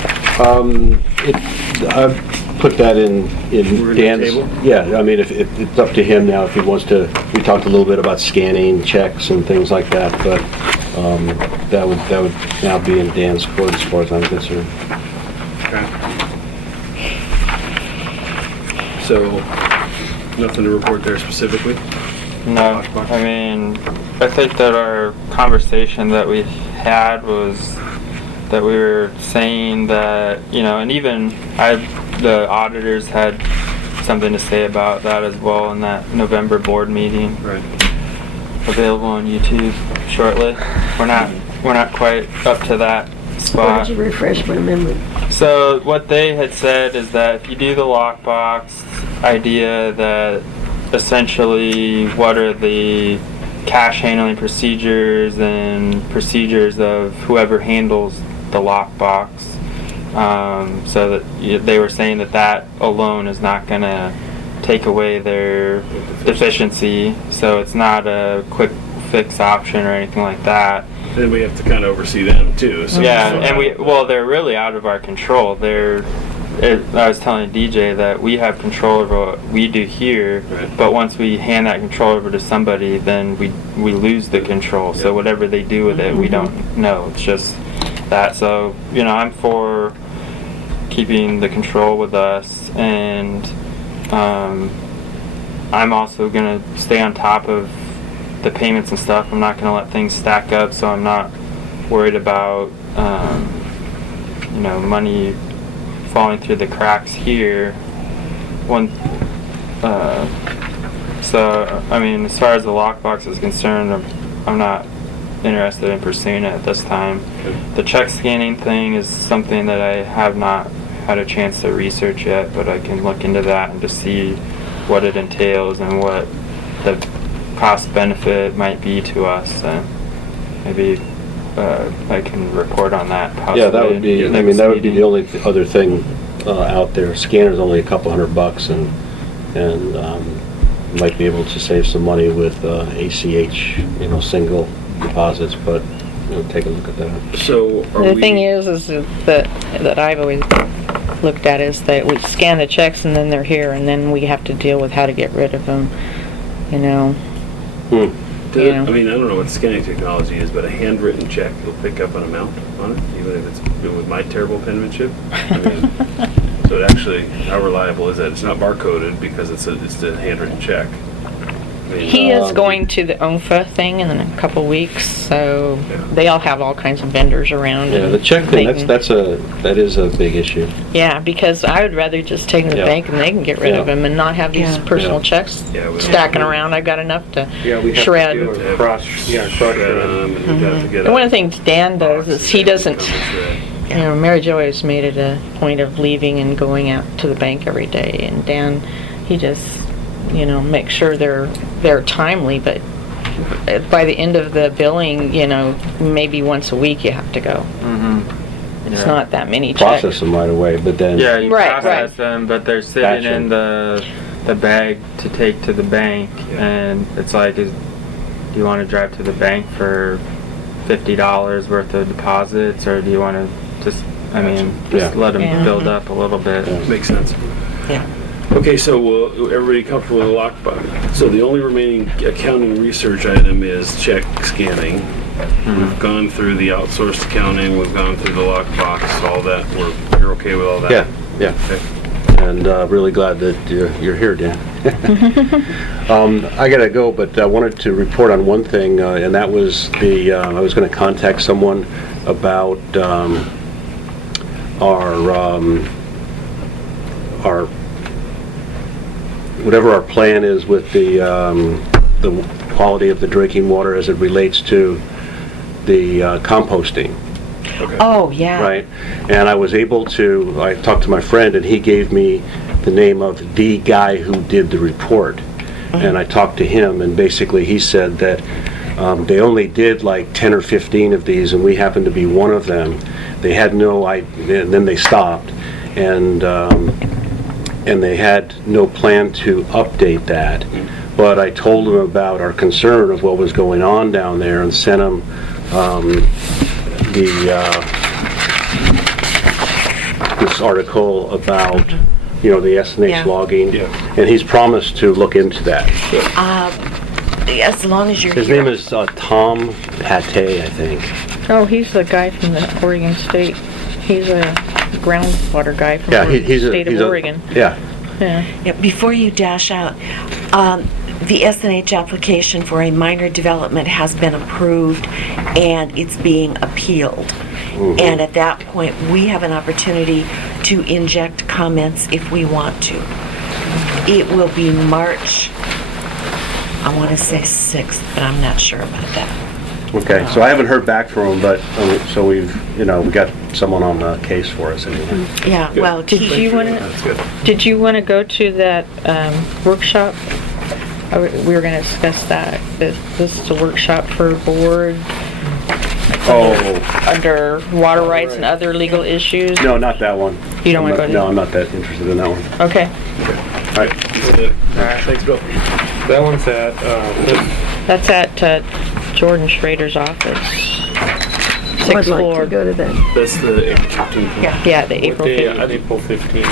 I've put that in We're gonna Dan's. table? Yeah, I mean, if it's up to him now, if he wants to, we talked a little bit about scanning checks and things like that, but that would now be in Dan's court as far as I'm concerned. Okay. So nothing to report there specifically? no, I mean, I think that our conversation that we had was that we were saying that, and even the auditors had something to say about that as well in that November board meeting, Right. available on YouTube shortly. We're not quite up to that Why spot. don't you refresh my memory? So what they had said is that if you do the lockbox idea, that essentially what are the cash handling procedures and procedures of whoever handles the lockbox. So that they were saying that alone is not going to take away their deficiency. So it's not a quick fix option or anything like that. Then we have to kind of oversee them too. So Yeah, and they're really out of our control. I was telling DJ that we have control over what we do here, Right. but once we hand that control over to somebody, then we lose the control. So whatever they do with it, we don't know. It's just that. So, I'm for keeping the control with us, and I'm also going to stay on top of the payments and stuff. I'm not going to let things stack up, so I'm not worried about, money falling through the cracks here. As far as the lockbox is concerned, I'm not interested in pursuing it at this time. The check scanning thing is something that I have not had a chance to research yet, but I can look into that and just see what it entails and what the cost benefit might be to us. Maybe I can report on that possibly. Yeah, that would be, that would be the only other thing out there. Scanner's only a couple $100, and you might be able to save some money with ACH, single deposits, but take a look at that. So The thing is that I've always looked at is that we scan the checks and then they're here, and then we have to deal with how to get rid of them. I don't know what scanning technology is, but a handwritten check will pick up an amount on it, even if it's with my terrible penmanship. So it actually, how reliable is that? It's not barcoded because it's a handwritten check. He is going to the ONFA thing in a couple weeks, so they all have all kinds of vendors around. Yeah, the check thing, that is a big issue. Yeah, because I would rather just take them to the bank and they can get rid of them and not have these personal checks stacking around. I've got enough to shred. And one of the things Dan does is he doesn't, Mary Jo has made it a point of leaving and going out to the bank every day, and Dan, he just, make sure they're timely, but by the end of the billing, maybe once a week you have to go. Mm-hmm. It's not that many checks. Process them right away, but then... Yeah, you process them, but they're sitting in the bag to take to the bank, and it's like, do you want to drive to the bank for $50 worth of deposits, or do you want to just let them build up a little bit? Yeah. Makes sense. Yeah. Okay, so everybody comfortable with the lockbox? So the only remaining accounting research item is check scanning. Mm-hmm. We've gone through the outsourced accounting, we've gone through the lockbox, all that. You're okay with all that? Yeah. Okay. And really glad that you're here, Dan. I gotta go, but I wanted to report on one thing, and that was I was going to contact someone about our whatever our plan is with the quality of the drinking water as it relates to the composting. Okay. Oh, yeah. Right, and I talked to my friend, and he gave me the name of the guy who did the report, and I talked to him, and basically he said that they only did like 10 or 15 of these, and we happened to be one of them. They had and then they stopped, and they had no plan to update that. But I told them about our concern of what was going on down there, and sent them this article about the SNH logging, and he's promised to look into that. As long as you're His here. name is Tom Pate, I think. Oh, he's the guy from the Oregon State. He's a groundwater guy from the state of Oregon. Yeah, before you dash out, the SNH application for a minor development has been approved and it's being appealed. Mm-hmm. And at that point, we have an opportunity to inject comments if we want to. It will be March, I want to say 6th, but I'm not sure about that. Okay, so I haven't heard back from him, but so we got someone on the case for us anyway. Yeah, well, Did you want to go to that workshop We were gonna discuss that. This is a workshop for board Oh, under water rights and other legal issues. no, not that one. You don't wanna go to No, that? I'm not that interested in that one. Okay. All right. Thanks, Bill. That one's at, That's at Jordan Schrader's office. I'd Sixth like floor. to go to that. That's the April 15th one. Yeah, the what April day? 15th. April 15th.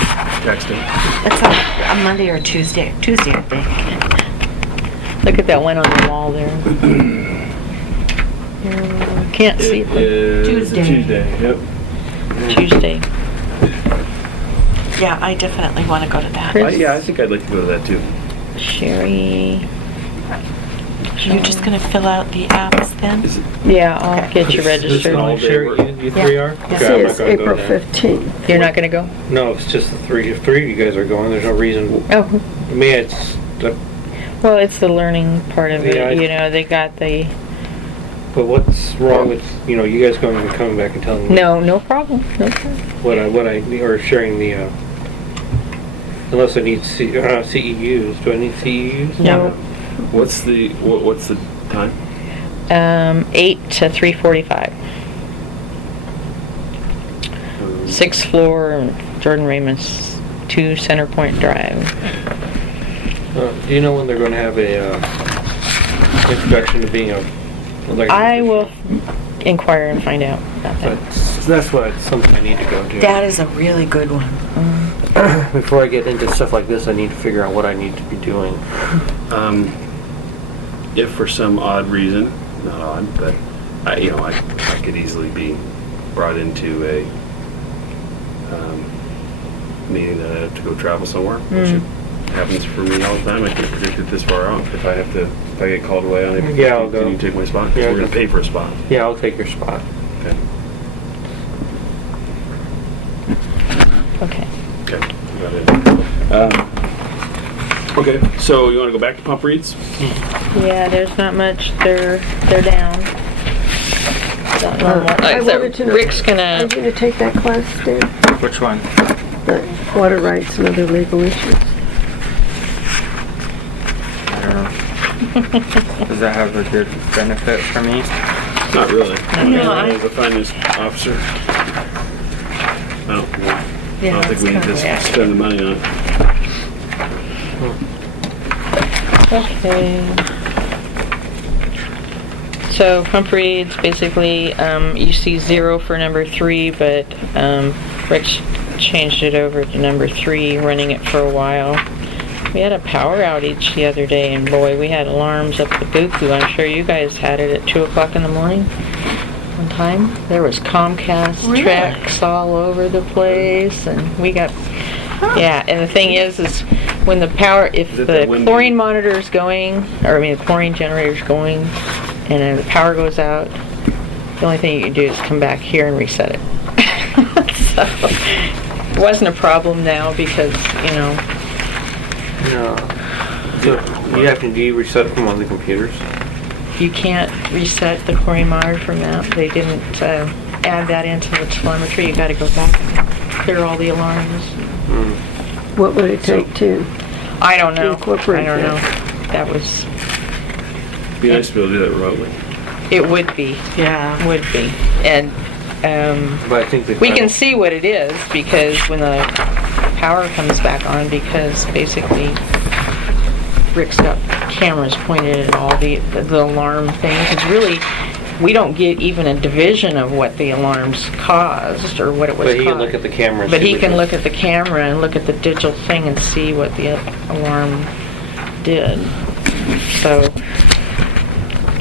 Texting. It's a Monday or Tuesday. Tuesday, I think. Look at that one on the wall there. Can't see It it. is Tuesday. Tuesday, yep. Tuesday. Yeah, I definitely want to go to that. Chris? Yeah, I think I'd like to go to that too. Sherry. You're just going to fill out the apps then? Is it? Yeah, I'll get you This is registered. all day Sherry, work. you three are? Yeah. See, Okay, I'm not it's gonna go April then. 15th. You're not gonna go? No, it's just the three. If three of you guys are going, there's no reason. Oh, I mean, it's, well, it's the learning part of Yeah, it. You know, they got the, but what's wrong with, you know, you guys going and coming back and telling me no problem, no problem. what I, or sharing the, unless I need CEUs. Do I need CEUs? No. What's the time? 8 to 3:45. 6th floor, Jordan Ramus, 2 Center Point Drive. Do you know when they're going to have a introduction to being a elected I official? will inquire and find out about that. That's something I need to go to. That is a really good one. Before I get into stuff like this, I need to figure out what I need to be doing. If for some odd reason, not odd, but I could easily be brought into a meeting that I have to go travel somewhere, which happens for me all the time. I can't predict it this far out. If I get called away on it, Yeah, I'll go. Can you take my spot? 'Cause Yeah, we're I'll gonna go. pay for a spot. Yeah, I'll take your spot. Okay. Okay. Okay. Got it. Okay. So you want to go back to pump reads? Yeah, there's not much. They're down. Not normal. I Like, so wanted to know, Rick's are gonna. you going to take that class, Dave? Which one? The water rights and other legal issues? I don't know. Does that have a good benefit for me? Not really. No, As a finance officer, I don't Yeah, think we need to it's spend the money on it. Okay. So pump reads, basically, you see 0 for number 3, but Rick changed it over to number 3, running it for a while. We had a power outage the other day, and boy, we had alarms up the buku. I'm sure you guys had it at 2 o'clock in the morning one time. There was Comcast Really? tracks all over the place, and we got, yeah, and the thing is when the power, if Is it the that windy? chlorine monitor is going, or I mean the chlorine generator is going, and then the power goes out, the only thing you can do is come back here and reset it. So, it wasn't a problem now because, you know, No. So do you reset from on the computers? you can't reset the chlorine monitor from that. They didn't add that into the telemetry. You gotta go back and clear all the alarms. What would it take to? I don't know. Incorporate I don't that. know. That was, It'd be nice to be able to do that remotely. it would be, Yeah. would be. And, But I think we can see what it is because when the power comes back on, because basically Rick's got cameras pointed at all the alarm things. It's really, we don't get even a division of what the alarms caused or what it was But he can caused. look at the camera. and But see he what can it- look at the camera and look at the digital thing and see what the alarm did. So,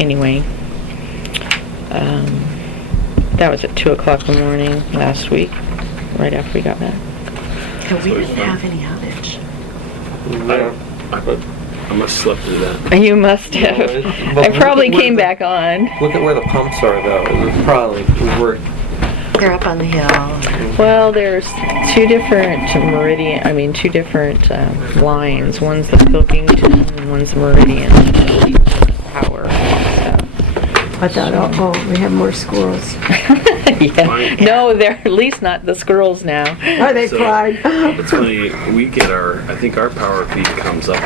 anyway, that was at 2 o'clock in the morning last week, right after we got back. Yeah, we didn't have any outage. I must have slept through that. You must have. it's- I probably but- came back on. Look at where the pumps are, though. It's probably we're They're up on the hill. Well, there's two different lines. One's the Pilkington and one's the Meridian power. So. I thought, oh, we have more squirrels. Yeah. Fine. No, they're at least not the squirrels now. Are they So- fried? It's funny, we get I think our power feed comes up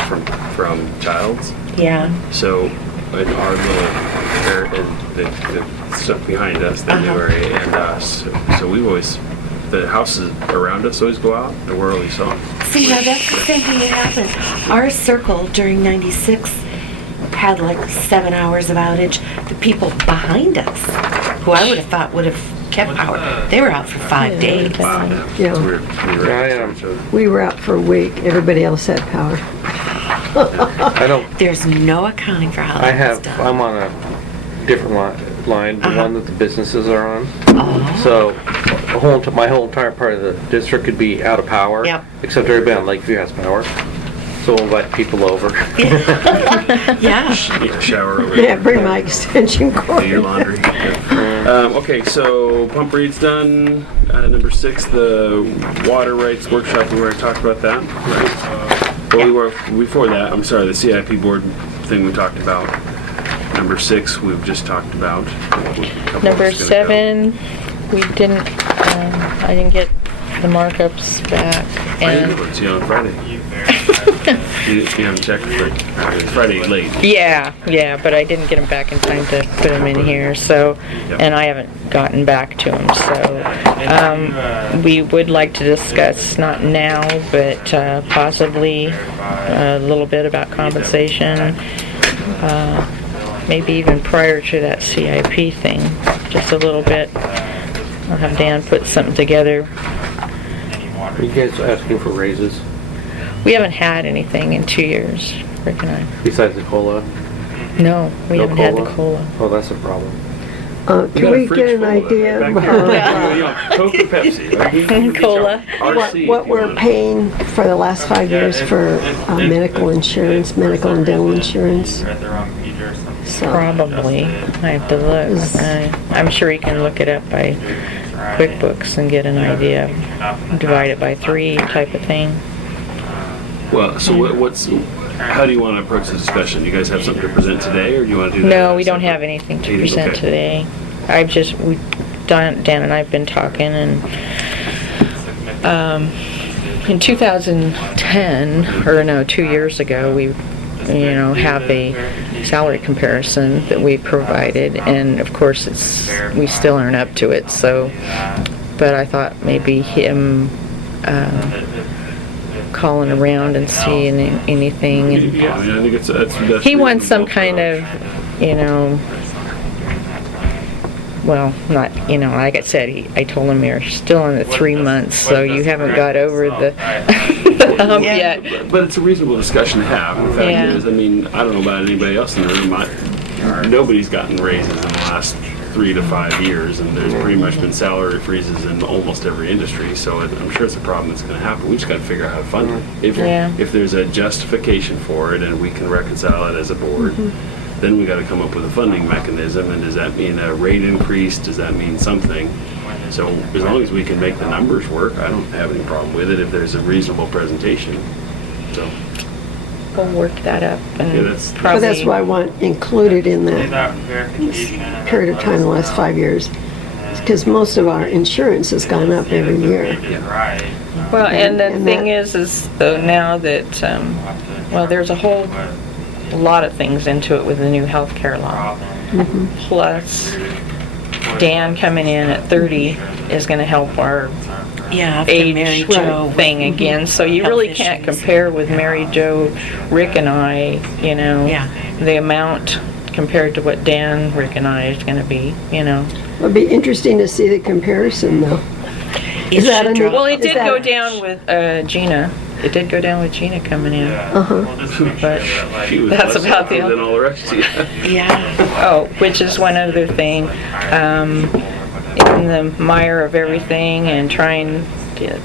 from Childs. Yeah. So in our little area, the stuff behind us, the new area, and so we always, the houses around us always go out, and we're always on. See, now that's the same thing that happened. Our circle during 96 had like 7 hours of outage. The people behind us, who I would have thought would have kept power, they were out for 5 days. Wow. Yeah. So we're right Yeah, next to each other. We were out for a week. Everybody else had power. I don't, There's no accounting for how that was done. I'm on a different line, the one that the businesses are on. Oh. So, my whole entire part of the district could be out of power. Yep. Except everybody on Lakeview has power. So we'll invite people over. Yeah. Yeah, shower over Yeah, bring my extension cord. do your laundry. Okay, so pump read's done. Number 6, the water rights workshop, we already talked about that, right? Well, we were, before that, I'm sorry, the CIP board thing we talked about. Number 6, we've just talked about. A couple Number of us gonna go. 7, we didn't, I didn't get the markups back. I And didn't see you on Friday. You haven't checked, but it's Friday late. yeah, but I didn't get them back in time to put them in here, so, Yep. and I haven't gotten back to them, so, we would like to discuss, not now, but, possibly a little bit about compensation, maybe even prior to that CIP thing, just a little bit. I'll have Dan put something together. Are you guys asking for raises We haven't had anything in 2 years, Rick and I. besides the COLA? No, we No haven't had the COLA. Oh, that's a problem. We Can got a we fridge get an full of it idea back of there. You know, Coke or Pepsi? Like, you can get your Cola. RC what if you we're want. paying for the last 5 years for medical insurance, medical and dental insurance? So, Probably. I have to look. I'm sure you can look it up by QuickBooks and get an idea. Divide it by 3 type of thing. Well, so how do you want to approach the discussion? You guys have something to present today, or do you want to do that? No, at a we don't separate have anything to meeting? present Okay. today. Dan and I've been talking, and in 2010, or no, 2 years ago, we have a salary comparison that we provided, and of course we still aren't up to it, so, but I thought maybe him calling around and seeing anything, and Yeah, I mean, I think that's he wants some reasonable kind of, well, not, like I said, I told him you're still in the 3 months, so you haven't got over the the hump yet. But it's a reasonable discussion to have. The fact Yeah. is, I mean, I don't know about anybody else in the room. Nobody's gotten raises in the last 3 to 5 years, and there's pretty much been salary freezes in almost every industry. So I'm sure it's a problem that's going to happen. We just got to figure out how to fund it. Yeah. If there's a justification for it, and we can reconcile it as a board. Then we got to come up with a funding mechanism, and does that mean a rate increase? Does that mean something? So as long as we can make the numbers work, I don't have any problem with it if there's a reasonable presentation. So, We'll work that up, and Yeah, that's- but probably. that's what I want included in that period of time, the last 5 years. Because most of our insurance has gone up every year. Well, and the And thing that- is though, now that, there's a whole lot of things into it with the new healthcare law. Plus, Dan coming in at 30 is gonna help our Yeah, after Mary age Jo. thing again, so you health really can't issues. compare with Mary Jo, Rick and I, Yeah. the amount compared to what Dan, Rick and I is gonna be, It'll be interesting to see the comparison, though. It that should a- drop. Well, it Is did that- go down with Gina. It did go down with Gina coming in. But she was That's less about the- happy than all the rest of you. Yeah. Oh, which is one other thing. In the mire of everything and trying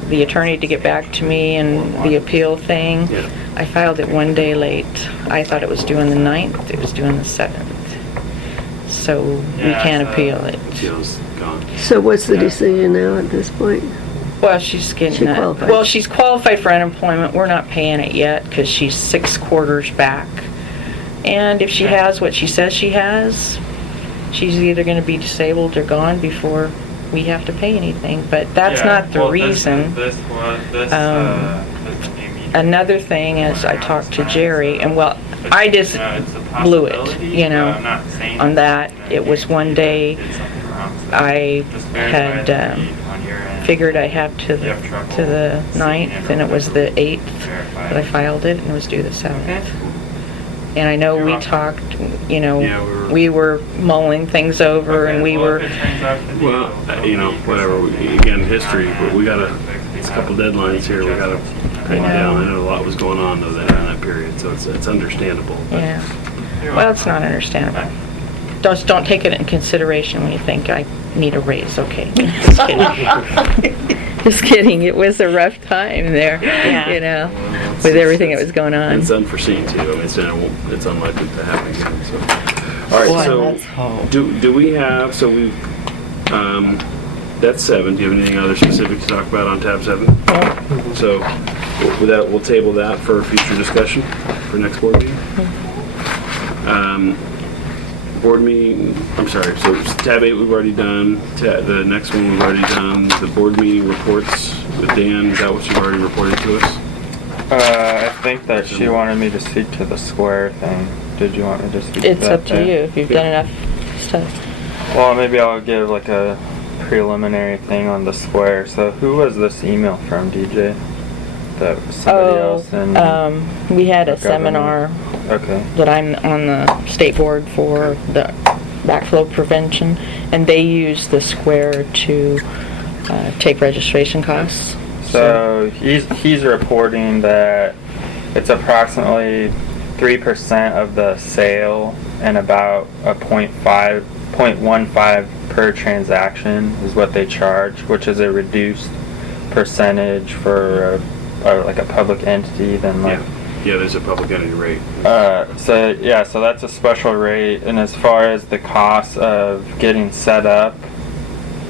the attorney to get back to me and the appeal thing, Yeah. I filed it 1 day late. I thought it was due on the 9th. It was due on the 7th. So we can't appeal it. Jill's gone. So what's the decision now at this point? Well, she's getting She that. qualified. Well, she's qualified for unemployment. We're not paying it yet because she's 6 quarters back. And if she has what she says she has, she's either going to be disabled or gone before we have to pay anything, but that's not the reason. Another thing is I talked to Jerry, and well, I just blew it, you know, on that. It was one day I had figured I have to the 9th, and it was the 8th that I filed it, and it was due the 7th. And I know we talked, you know, we were mulling things over, and we were... Well, you know, whatever, again, history, but we got it's a couple deadlines here, we got to cut down. I know a lot was going on, though, in that period, so it's understandable. Yeah. Well, it's not understandable. Just don't take it in consideration when you think I need a raise, okay? Just kidding. Just kidding. It was a rough time there, you know, with everything that was going on. It's unforeseen, too. I mean, it's unlikely to happen again, so. All right, Boy, so do we have, so we've, that's 7. Do you have anything other specific to talk about on tab 7? So with that, we'll table that for future discussion for next board meeting. Board meeting, I'm sorry, so tab 8 we've already done, the next one we've already done, the board meeting reports with Dan, is that what you've already reported to us? I think that she wanted me to speak to the square thing. Did you want me to speak to that? It's up to you if you've done enough stuff. Well, maybe I'll give like a preliminary thing on the square. So who was this email from, DJ? That was somebody else in we had a government? seminar Okay. that I'm on the state board for, the backflow prevention, and they use the square to take registration costs. So he's reporting that it's approximately 3% of the sale and about a 0.15 per transaction is what they charge, which is a reduced percentage for like a public entity than like. Yeah, there's a public entity rate. So that's a special rate, and as far as the cost of getting set up,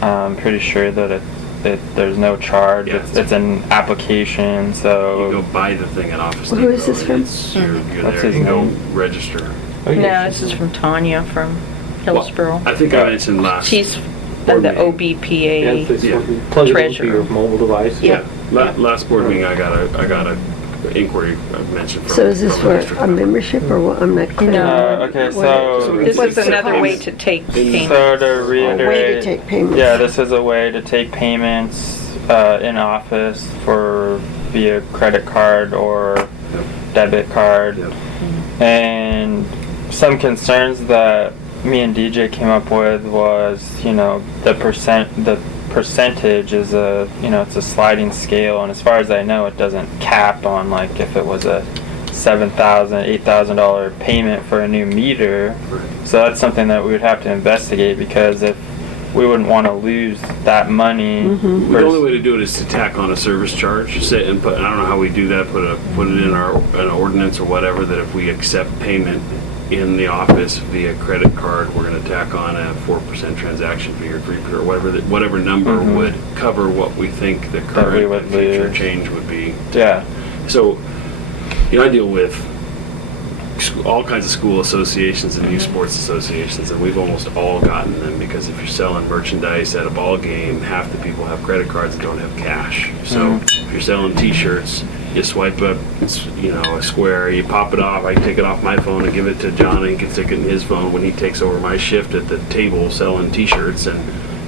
I'm pretty sure that there's no charge. Yeah, it's an application, so you go buy the thing at Office Who Depot. is this from? You're What's there, his you go name? register. No, this is from Tanya from Hillsborough. I think I mentioned last. She's board the meeting. OBPA. Plug it into Treasurer. your mobile device. Yeah, last board meeting I got a inquiry I mentioned from. So is this from for the district. a membership or what? I'm not clear. No. Okay, so This It's is another way payments. to take So payments. to A way to reiterate, take payments. yeah, this is a way to take payments in office for via credit card or debit card. Yep. And some concerns that me and DJ came up with was, you know, the percentage is it's a sliding scale, and as far as I know, it doesn't cap on like if it was a $7,000, $8,000 payment for a new meter. So that's something that we would have to investigate, because if we wouldn't want to lose that money. The only way to do it is to tack on a service charge, sit and put, I don't know how we do that, put it in an ordinance or whatever, that if we accept payment in the office via credit card, we're going to tack on a 4% transaction fee or 3% or whatever number would cover what we think the current and future change would be. Yeah. So, you know, I deal with all kinds of school associations and youth sports associations, and we've almost all gotten them, because if you're selling merchandise at a ball game, half the people have credit cards and don't have cash. So if you're selling t-shirts, you swipe up, a square, you pop it off, I can take it off my phone and give it to John, and he can stick it in his phone when he takes over my shift at the table selling t-shirts, and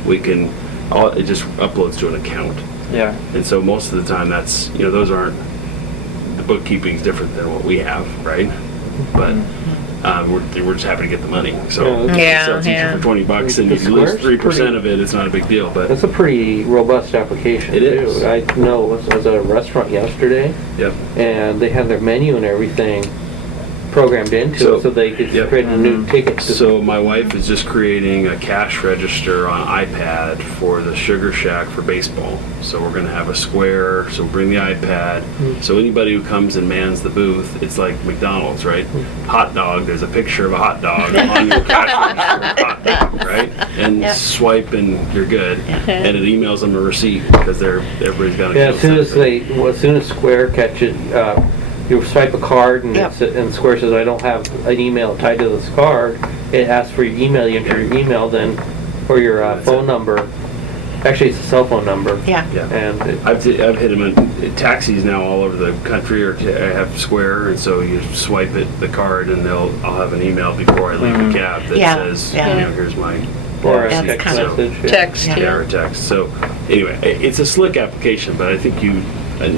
it just uploads to an account. Yeah. And so most of the time that's, those aren't, the bookkeeping's different than what we have, right? But we're just happy to get the money. So if you sell a t-shirt for $20 and you lose 3% of it, it's not a big deal. But That's a pretty robust application. It too. is. I know, I was at a restaurant yesterday, yep. and they had their menu and everything programmed into it, so they could create a new ticket. So my wife is just creating a cash register on iPad for the Sugar Shack for baseball. So we're going to have a square, so bring the iPad. So anybody who comes and mans the booth, it's like McDonald's, right? Hot dog, there's a picture of a hot dog on your cash register, hot dog, right? And swipe and you're good. And it emails them a receipt, because everybody's got a as soon as Square catches, you swipe a card and and Square says, I don't have an email tied to this card. It asks for your email, you enter your email then, or your phone number, Actually, it's a cell phone number. Yeah. Yeah. And I've hit them in taxis now all over the country, or I have Square, and so you swipe the card, and I'll have an email before I leave the cab that Yeah, says, yeah. here's my or a That's text kind of- message. Text, Yeah. or a text. So anyway, it's a slick application, but I think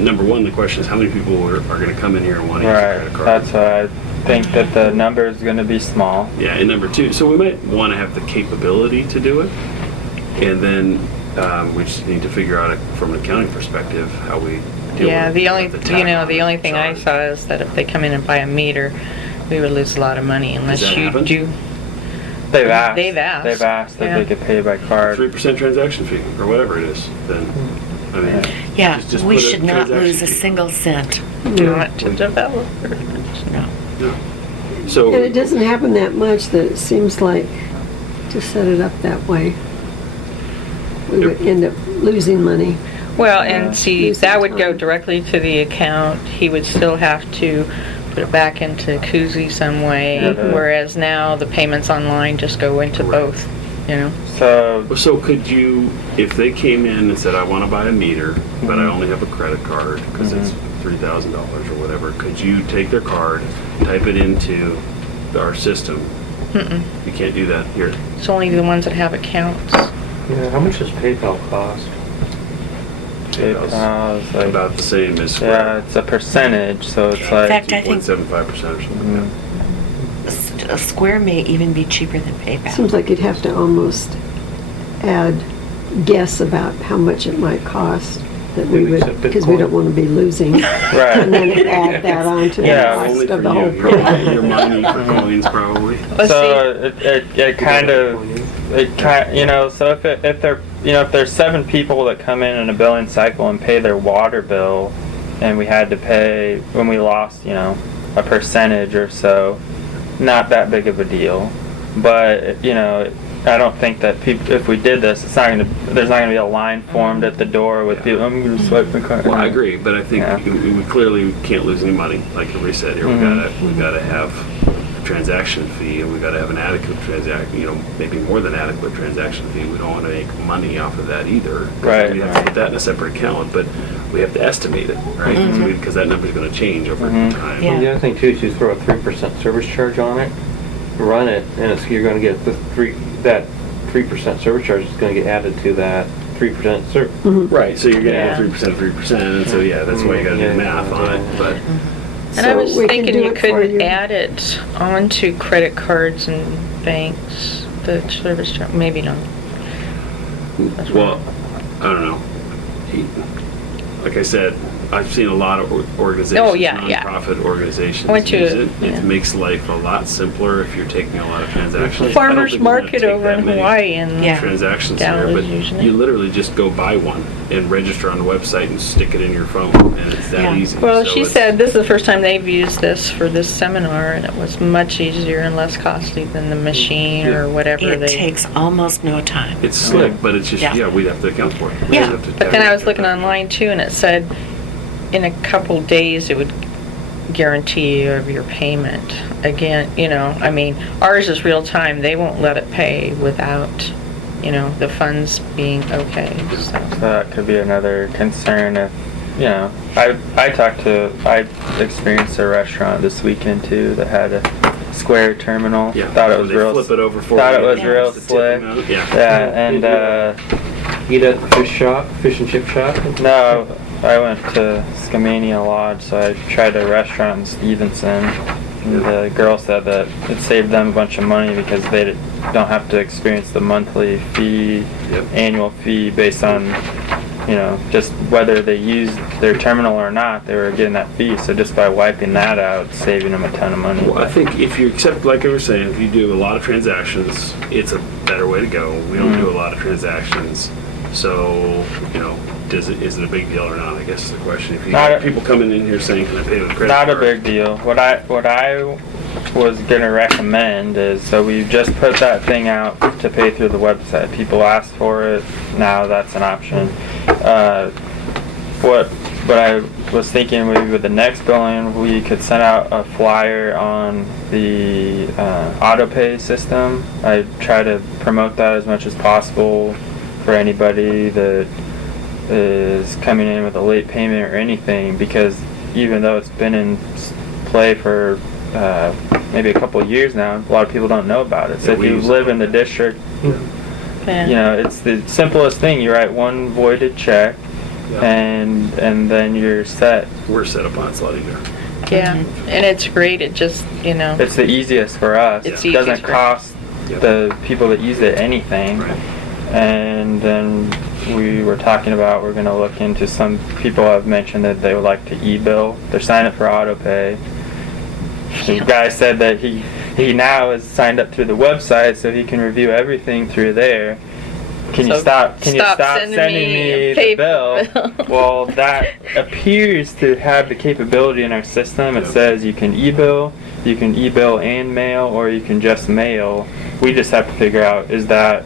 number one, the question is how many people are going to come in here and want to use a Right, credit card. that's why I think that the number is gonna be small. Yeah, and number two, so we might want to have the capability to do it, and then we just need to figure out from an accounting perspective how we deal Yeah, with the only, the the only thing I charge. saw is that if they come in and buy a meter, we would lose a lot of money unless that you happen? do. They've asked. They've asked, They've asked yeah. if they could pay by card. 3% transaction fee, or whatever it is, then, I mean, Yeah, just we put a should not transaction lose a fee. single cent. Not to developers. No. No. So, And it doesn't happen that much that it seems like to set it up that way, we would end up losing money. Well, and see, Losing that would go time. directly to the account. He would still have to put it back into Koozie some way, Mhm. whereas now the payments online just go into Correct. both, you know? So, could you, if they came in and said, I want to buy a meter, but I Mhm. only have a credit card because it's $3,000 or whatever, could you take their card, type it into our system? Mm-mm. You can't do that here. It's only the ones that have accounts. Yeah, how much does PayPal cost? PayPal is like, About the same as yeah, Square. it's a percentage, so it's In like, fact, I think 2.75% or something like that. a Square may even be cheaper than PayPal. Seems like you'd have to almost add, guess about how much it might cost, that we Maybe would, accept because we Bitcoin. don't want to be losing. And then right. add that on to the Yeah, cost Only for of the whole you. program. Your money for coins, probably. Let's So it kind of, so if they're, if there's 7 people that come in a billing cycle and pay their water bill, and we had to pay, when we lost, a percentage or so, not that big of a deal. But, I don't think that people, if we did this, there's not gonna be a line formed at the door with people, I'm gonna swipe my card. Well, I agree, but I think Yeah. we clearly can't lose any money, like we said here. We gotta have a transaction fee, and we gotta have an adequate transaction, maybe more than adequate transaction fee. We don't wanna make money off of that either. 'Cause Right. We have to put that in a separate account, but we have to estimate it, right? Because that number's gonna change over time. Yeah. And the other thing too is you throw a 3% service charge on it, run it, and you're gonna get that 3% service charge is gonna get added to that 3% service. Right, so you're getting Yeah. 3%, and so that's why you gotta do Yeah, math on it, but. And I So was we can thinking do you it for could you. add it onto credit cards and banks, the service charge, maybe not. That's Well, I don't know. Like I said, I've seen a lot of organizations, Oh, yeah. nonprofit organizations I went to use a- it. yeah. It makes life a lot simpler if you're taking a lot of transactions. I don't Farmers think we're gonna market take over that in many Hawaii and Yeah. transactions Dallas here, but usually. you literally just go buy one and register on the website and stick it in your phone, and it's that Yeah. easy. Well, So she it's- said this is the first time they've used this for this seminar, and it was much easier and less costly than the machine or whatever It they. takes almost no time. It's slick, but it's just, Yeah. we'd have to account for it. We'd Yeah. have to But then I was tabulate looking that. online too, and it said in a couple days it would guarantee of your payment. Again, I mean, ours is real time. They won't let it pay without, the funds being okay. So. That could be another concern if, I experienced a restaurant this weekend too that had a Square terminal. Yeah. Thought it so was they real. flip it over for Thought you it was and real just to tip them slick. out. Yeah. Yeah, and Eat at the fish and chip shop? no, I went to Skamania Lodge, so I tried a restaurant in Stevenson. And the girl said that it saved them a bunch of money because they don't have to experience the monthly fee, Yep. annual fee based on, just whether they used their terminal or not, they were getting that fee. So just by wiping that out, it's saving them a ton of money. Well, I think if you accept, like I was saying, if you do a lot of transactions, it's a better way to go. We don't do a lot of transactions, so is it a big deal or not? I guess is the question. If you Not have a- people coming in here saying, "Can I pay with a credit Not a card?" big deal. What I was gonna recommend is, so we just put that thing out to pay through the website. People asked for it. Now that's an option. What I was thinking, maybe with the next billing, we could send out a flyer on the auto pay system. I try to promote that as much as possible for anybody that is coming in with a late payment or anything, because even though it's been in play for maybe a couple of years now, a lot of people don't know about it. So if you live in the district, you know, it's the simplest thing. You write one voided check, and then you're set. We're set up on it, it's a lot easier. Yeah, and it's great. It just, you know, It's the easiest for us. It's It easiest doesn't for- cost the people that use it anything. Right. And then we were talking about, we're gonna look into, some people have mentioned that they would like to e-bill. They're signing up for auto pay. The guy said that he now is signed up through the website so he can review everything through there. Can you So stop sending me a the paper bill? bill. Well, that appears to have the capability in our system. It says you can e-bill and mail, or you can just mail. We just have to figure out, is that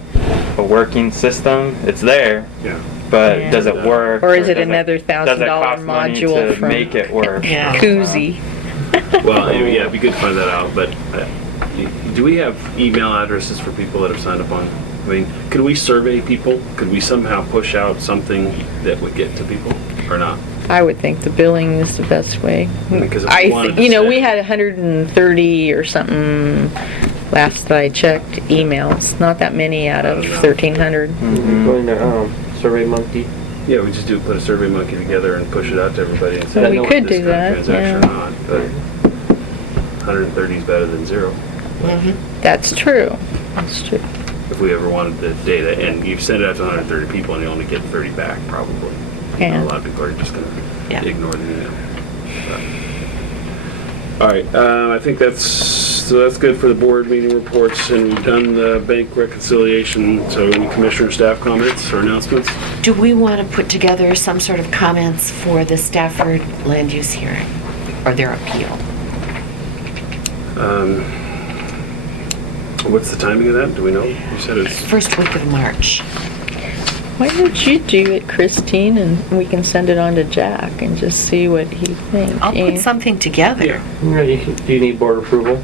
a working system? It's there, Yeah. but Yeah. does it work? Or is it does another does it $1,000 cost money module to from make it work? Yeah. Koozie? Well, yeah, it'd be good to find that out, but do we have email addresses for people that have signed up on? I mean, could we survey people? Could we somehow push out something that would get to people, or not? I would think the billing is the best way. Because if we wanted to You know, say- we had 130 or something last that I checked emails. Not that many out of 1,300. Going to Survey Monkey. Yeah, we just put a survey monkey together and push it out to everybody and say, Well, I we know could if this do kind of that, transaction or yeah. not, but 130 is better than 0. That's true. That's true. If we ever wanted the data, and you've sent it out to 130 people and you only get 30 back, probably. Yeah. A lot of people are just gonna Yeah. ignore the email. All right, I think that's good for the board meeting reports, and we've done the bank reconciliation. So any commissioner staff comments or announcements? Do we want to put together some sort of comments for the Stafford land use hearing or their appeal? What's the timing of that? Do we know? You said it's, First week of March. Why don't you do it, Christine, and we can send it on to Jack and just see what he thinks. I'll put something together yeah. Do you need board approval?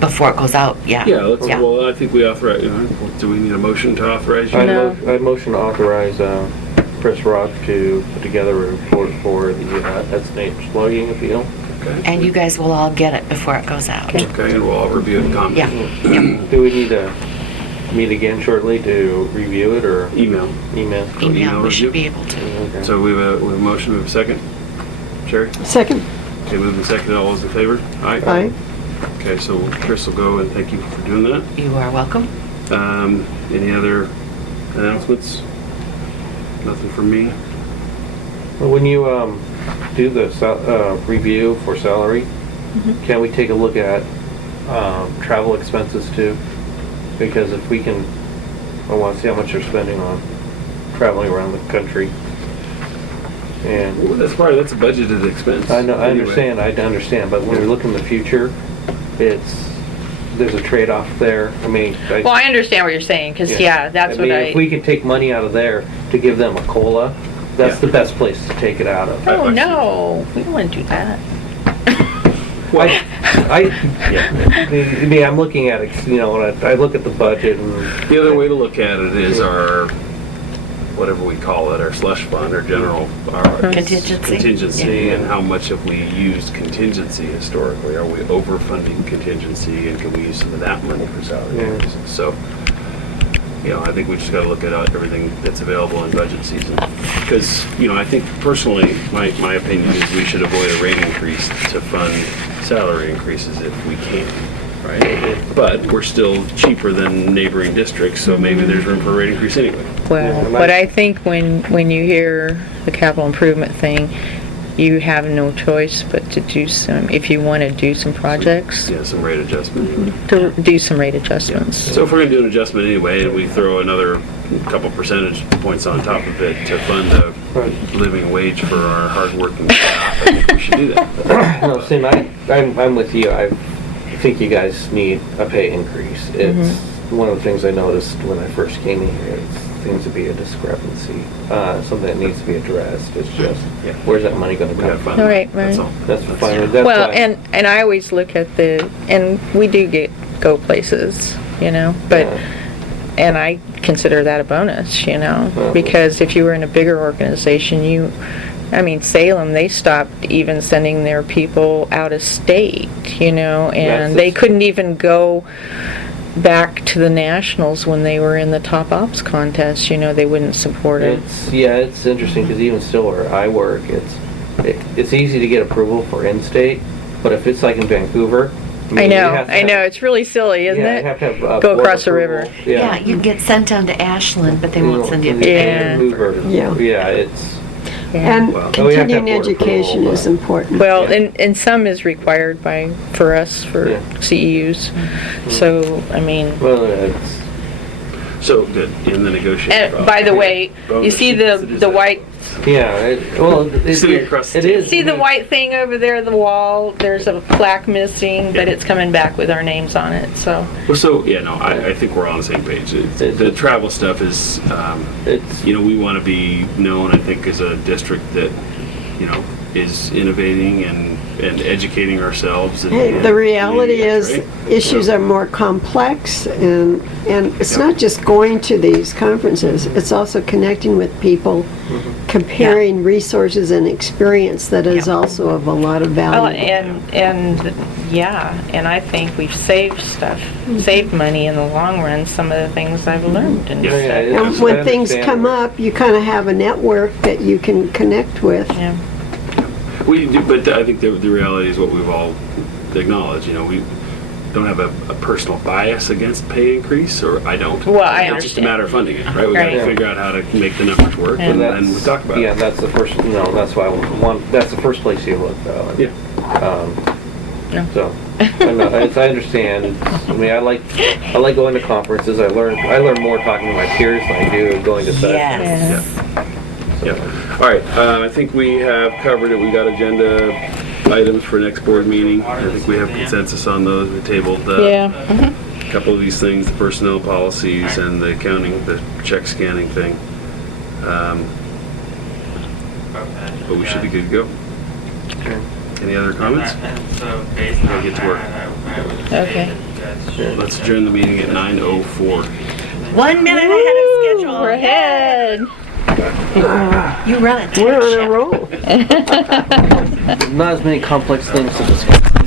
before it goes out, yeah. Yeah, let's, Yeah. well, I think we authorize, do we need a motion to authorize you? No. I motion to authorize Chris Rock to put together a report for the S&H logging appeal. Okay. And you guys will all get it before it goes out. Okay, and we'll all review and comment. Yeah. Do we need to meet again shortly to review it, or Email. email? Email, we should review. be able to. Okay. So we have a motion, we have a second? Sherry? Second. Okay, moving second, all those in favor? Aye. Okay, so Chris will go, and thank you for doing that. You are welcome. Any other announcements? Nothing from me? Well, when you do the review for salary, can we take a look at travel expenses too? Because if we can, I want to see how much you're spending on traveling around the country. And Well, that's a budgeted expense. I know, I Anyway. understand, but when we look in the future, there's a trade-off there. I mean, Well, I understand what you're saying, because, yeah, that's what If we can take money out of there to give them a COLA, that's the best place to take it out of. Oh, no, we don't want to do that. I mean, I'm looking at it, you know, when I look at the budget and. The other way to look at it is our, whatever we call it, our slush fund, our general, our Contingency. contingency, and how much have we used contingency historically? Are we overfunding contingency, and can we use some of that money for salary Yeah. increases? So, I think we just got to look at everything that's available in budget season. Because, I think personally, my opinion is we should avoid a rate increase to fund salary increases if we can, right? But we're still cheaper than neighboring districts, so maybe there's room for a rate increase anyway. Well, Yeah, but I think when you hear the capital improvement thing, you have no choice but to do some, if you want to do some projects, Yeah, some rate adjustment. to do some rate adjustments. So if we're gonna do an adjustment anyway, and we throw another couple percentage points on top of it to fund a living wage for our hardworking staff, I think we should do that. No, Sim, I'm with you. I think you guys need a pay increase. It's one of the things I noticed when I first came in here. It seems to be a discrepancy, something that needs to be addressed. It's just, Yeah. where's that money going to We come gotta from? fund it. Right, That's right. all. That's fine. That's Well, why- and I always look at and we do go places, but, Yeah. and I consider that a bonus, you know? Well- Because if you were in a bigger organization, I mean, Salem, they stopped even sending their people out of state, you know, and they couldn't even go back to the nationals when they were in the top ops contest, you know, they wouldn't support it. It's interesting because even still where I work, it's easy to get approval for in-state, but if it's like in Vancouver, I know, it's really silly, isn't yeah, it? you have to have Go board across the approval. river. Yeah, you can get sent down to Ashland, but they won't send you to Yeah. Vancouver. Yeah. Yeah, it's. And Well, we have to have continuing board education approval, is but- important. Well, Yeah. and some is required for us, for Yeah. CEUs. So, I mean, Well, it's. So, good, in the negotiation. and by the way, you see the white, Yeah, Sitting across the it table. is. see the white thing over there, the wall, there's a plaque missing, but it's coming back with our names on it, so. Well, so, yeah, no, I think we're all on the same page. The travel stuff is, It's. you know, we want to be known, I think, as a district that, you know, is innovating and educating ourselves. And, Hey, the reality is, right? issues are more complex, and it's not just going to these conferences, it's also connecting with people, comparing resources and experience that is Yeah. also of a lot of Well, value. and I think we've saved stuff, saved money in the long run, some of the things I've learned and Yeah. stuff. Yeah, And I when things understand. come up, you kind of have a network that you can connect with. Yeah. We do, but I think the reality is what we've all acknowledged, you know, we don't have a personal bias against pay increase, or I don't. Well, I It's just a understand. matter of funding it, right? We gotta Right. figure out how to make the numbers work, and then we talk about Yeah, it. that's the first, no, that's why that's the first place you look though. Yeah. No. So, I understand. I mean, I like going to conferences. I learn more talking to my peers than I do going to sessions. Yes. Yeah. All right, I think we have covered it. We got agenda items for next board meeting. I think we have consensus on those. We tabled Yeah. a couple of these things, the personnel policies and the accounting, the check scanning thing. But we should be good to go. Any other comments? Gotta get to work. Okay. Let's adjourn the meeting at 9:04. 1 minute ahead of schedule. We're ahead. You run it. We're on a roll. Not as many complex things to discuss.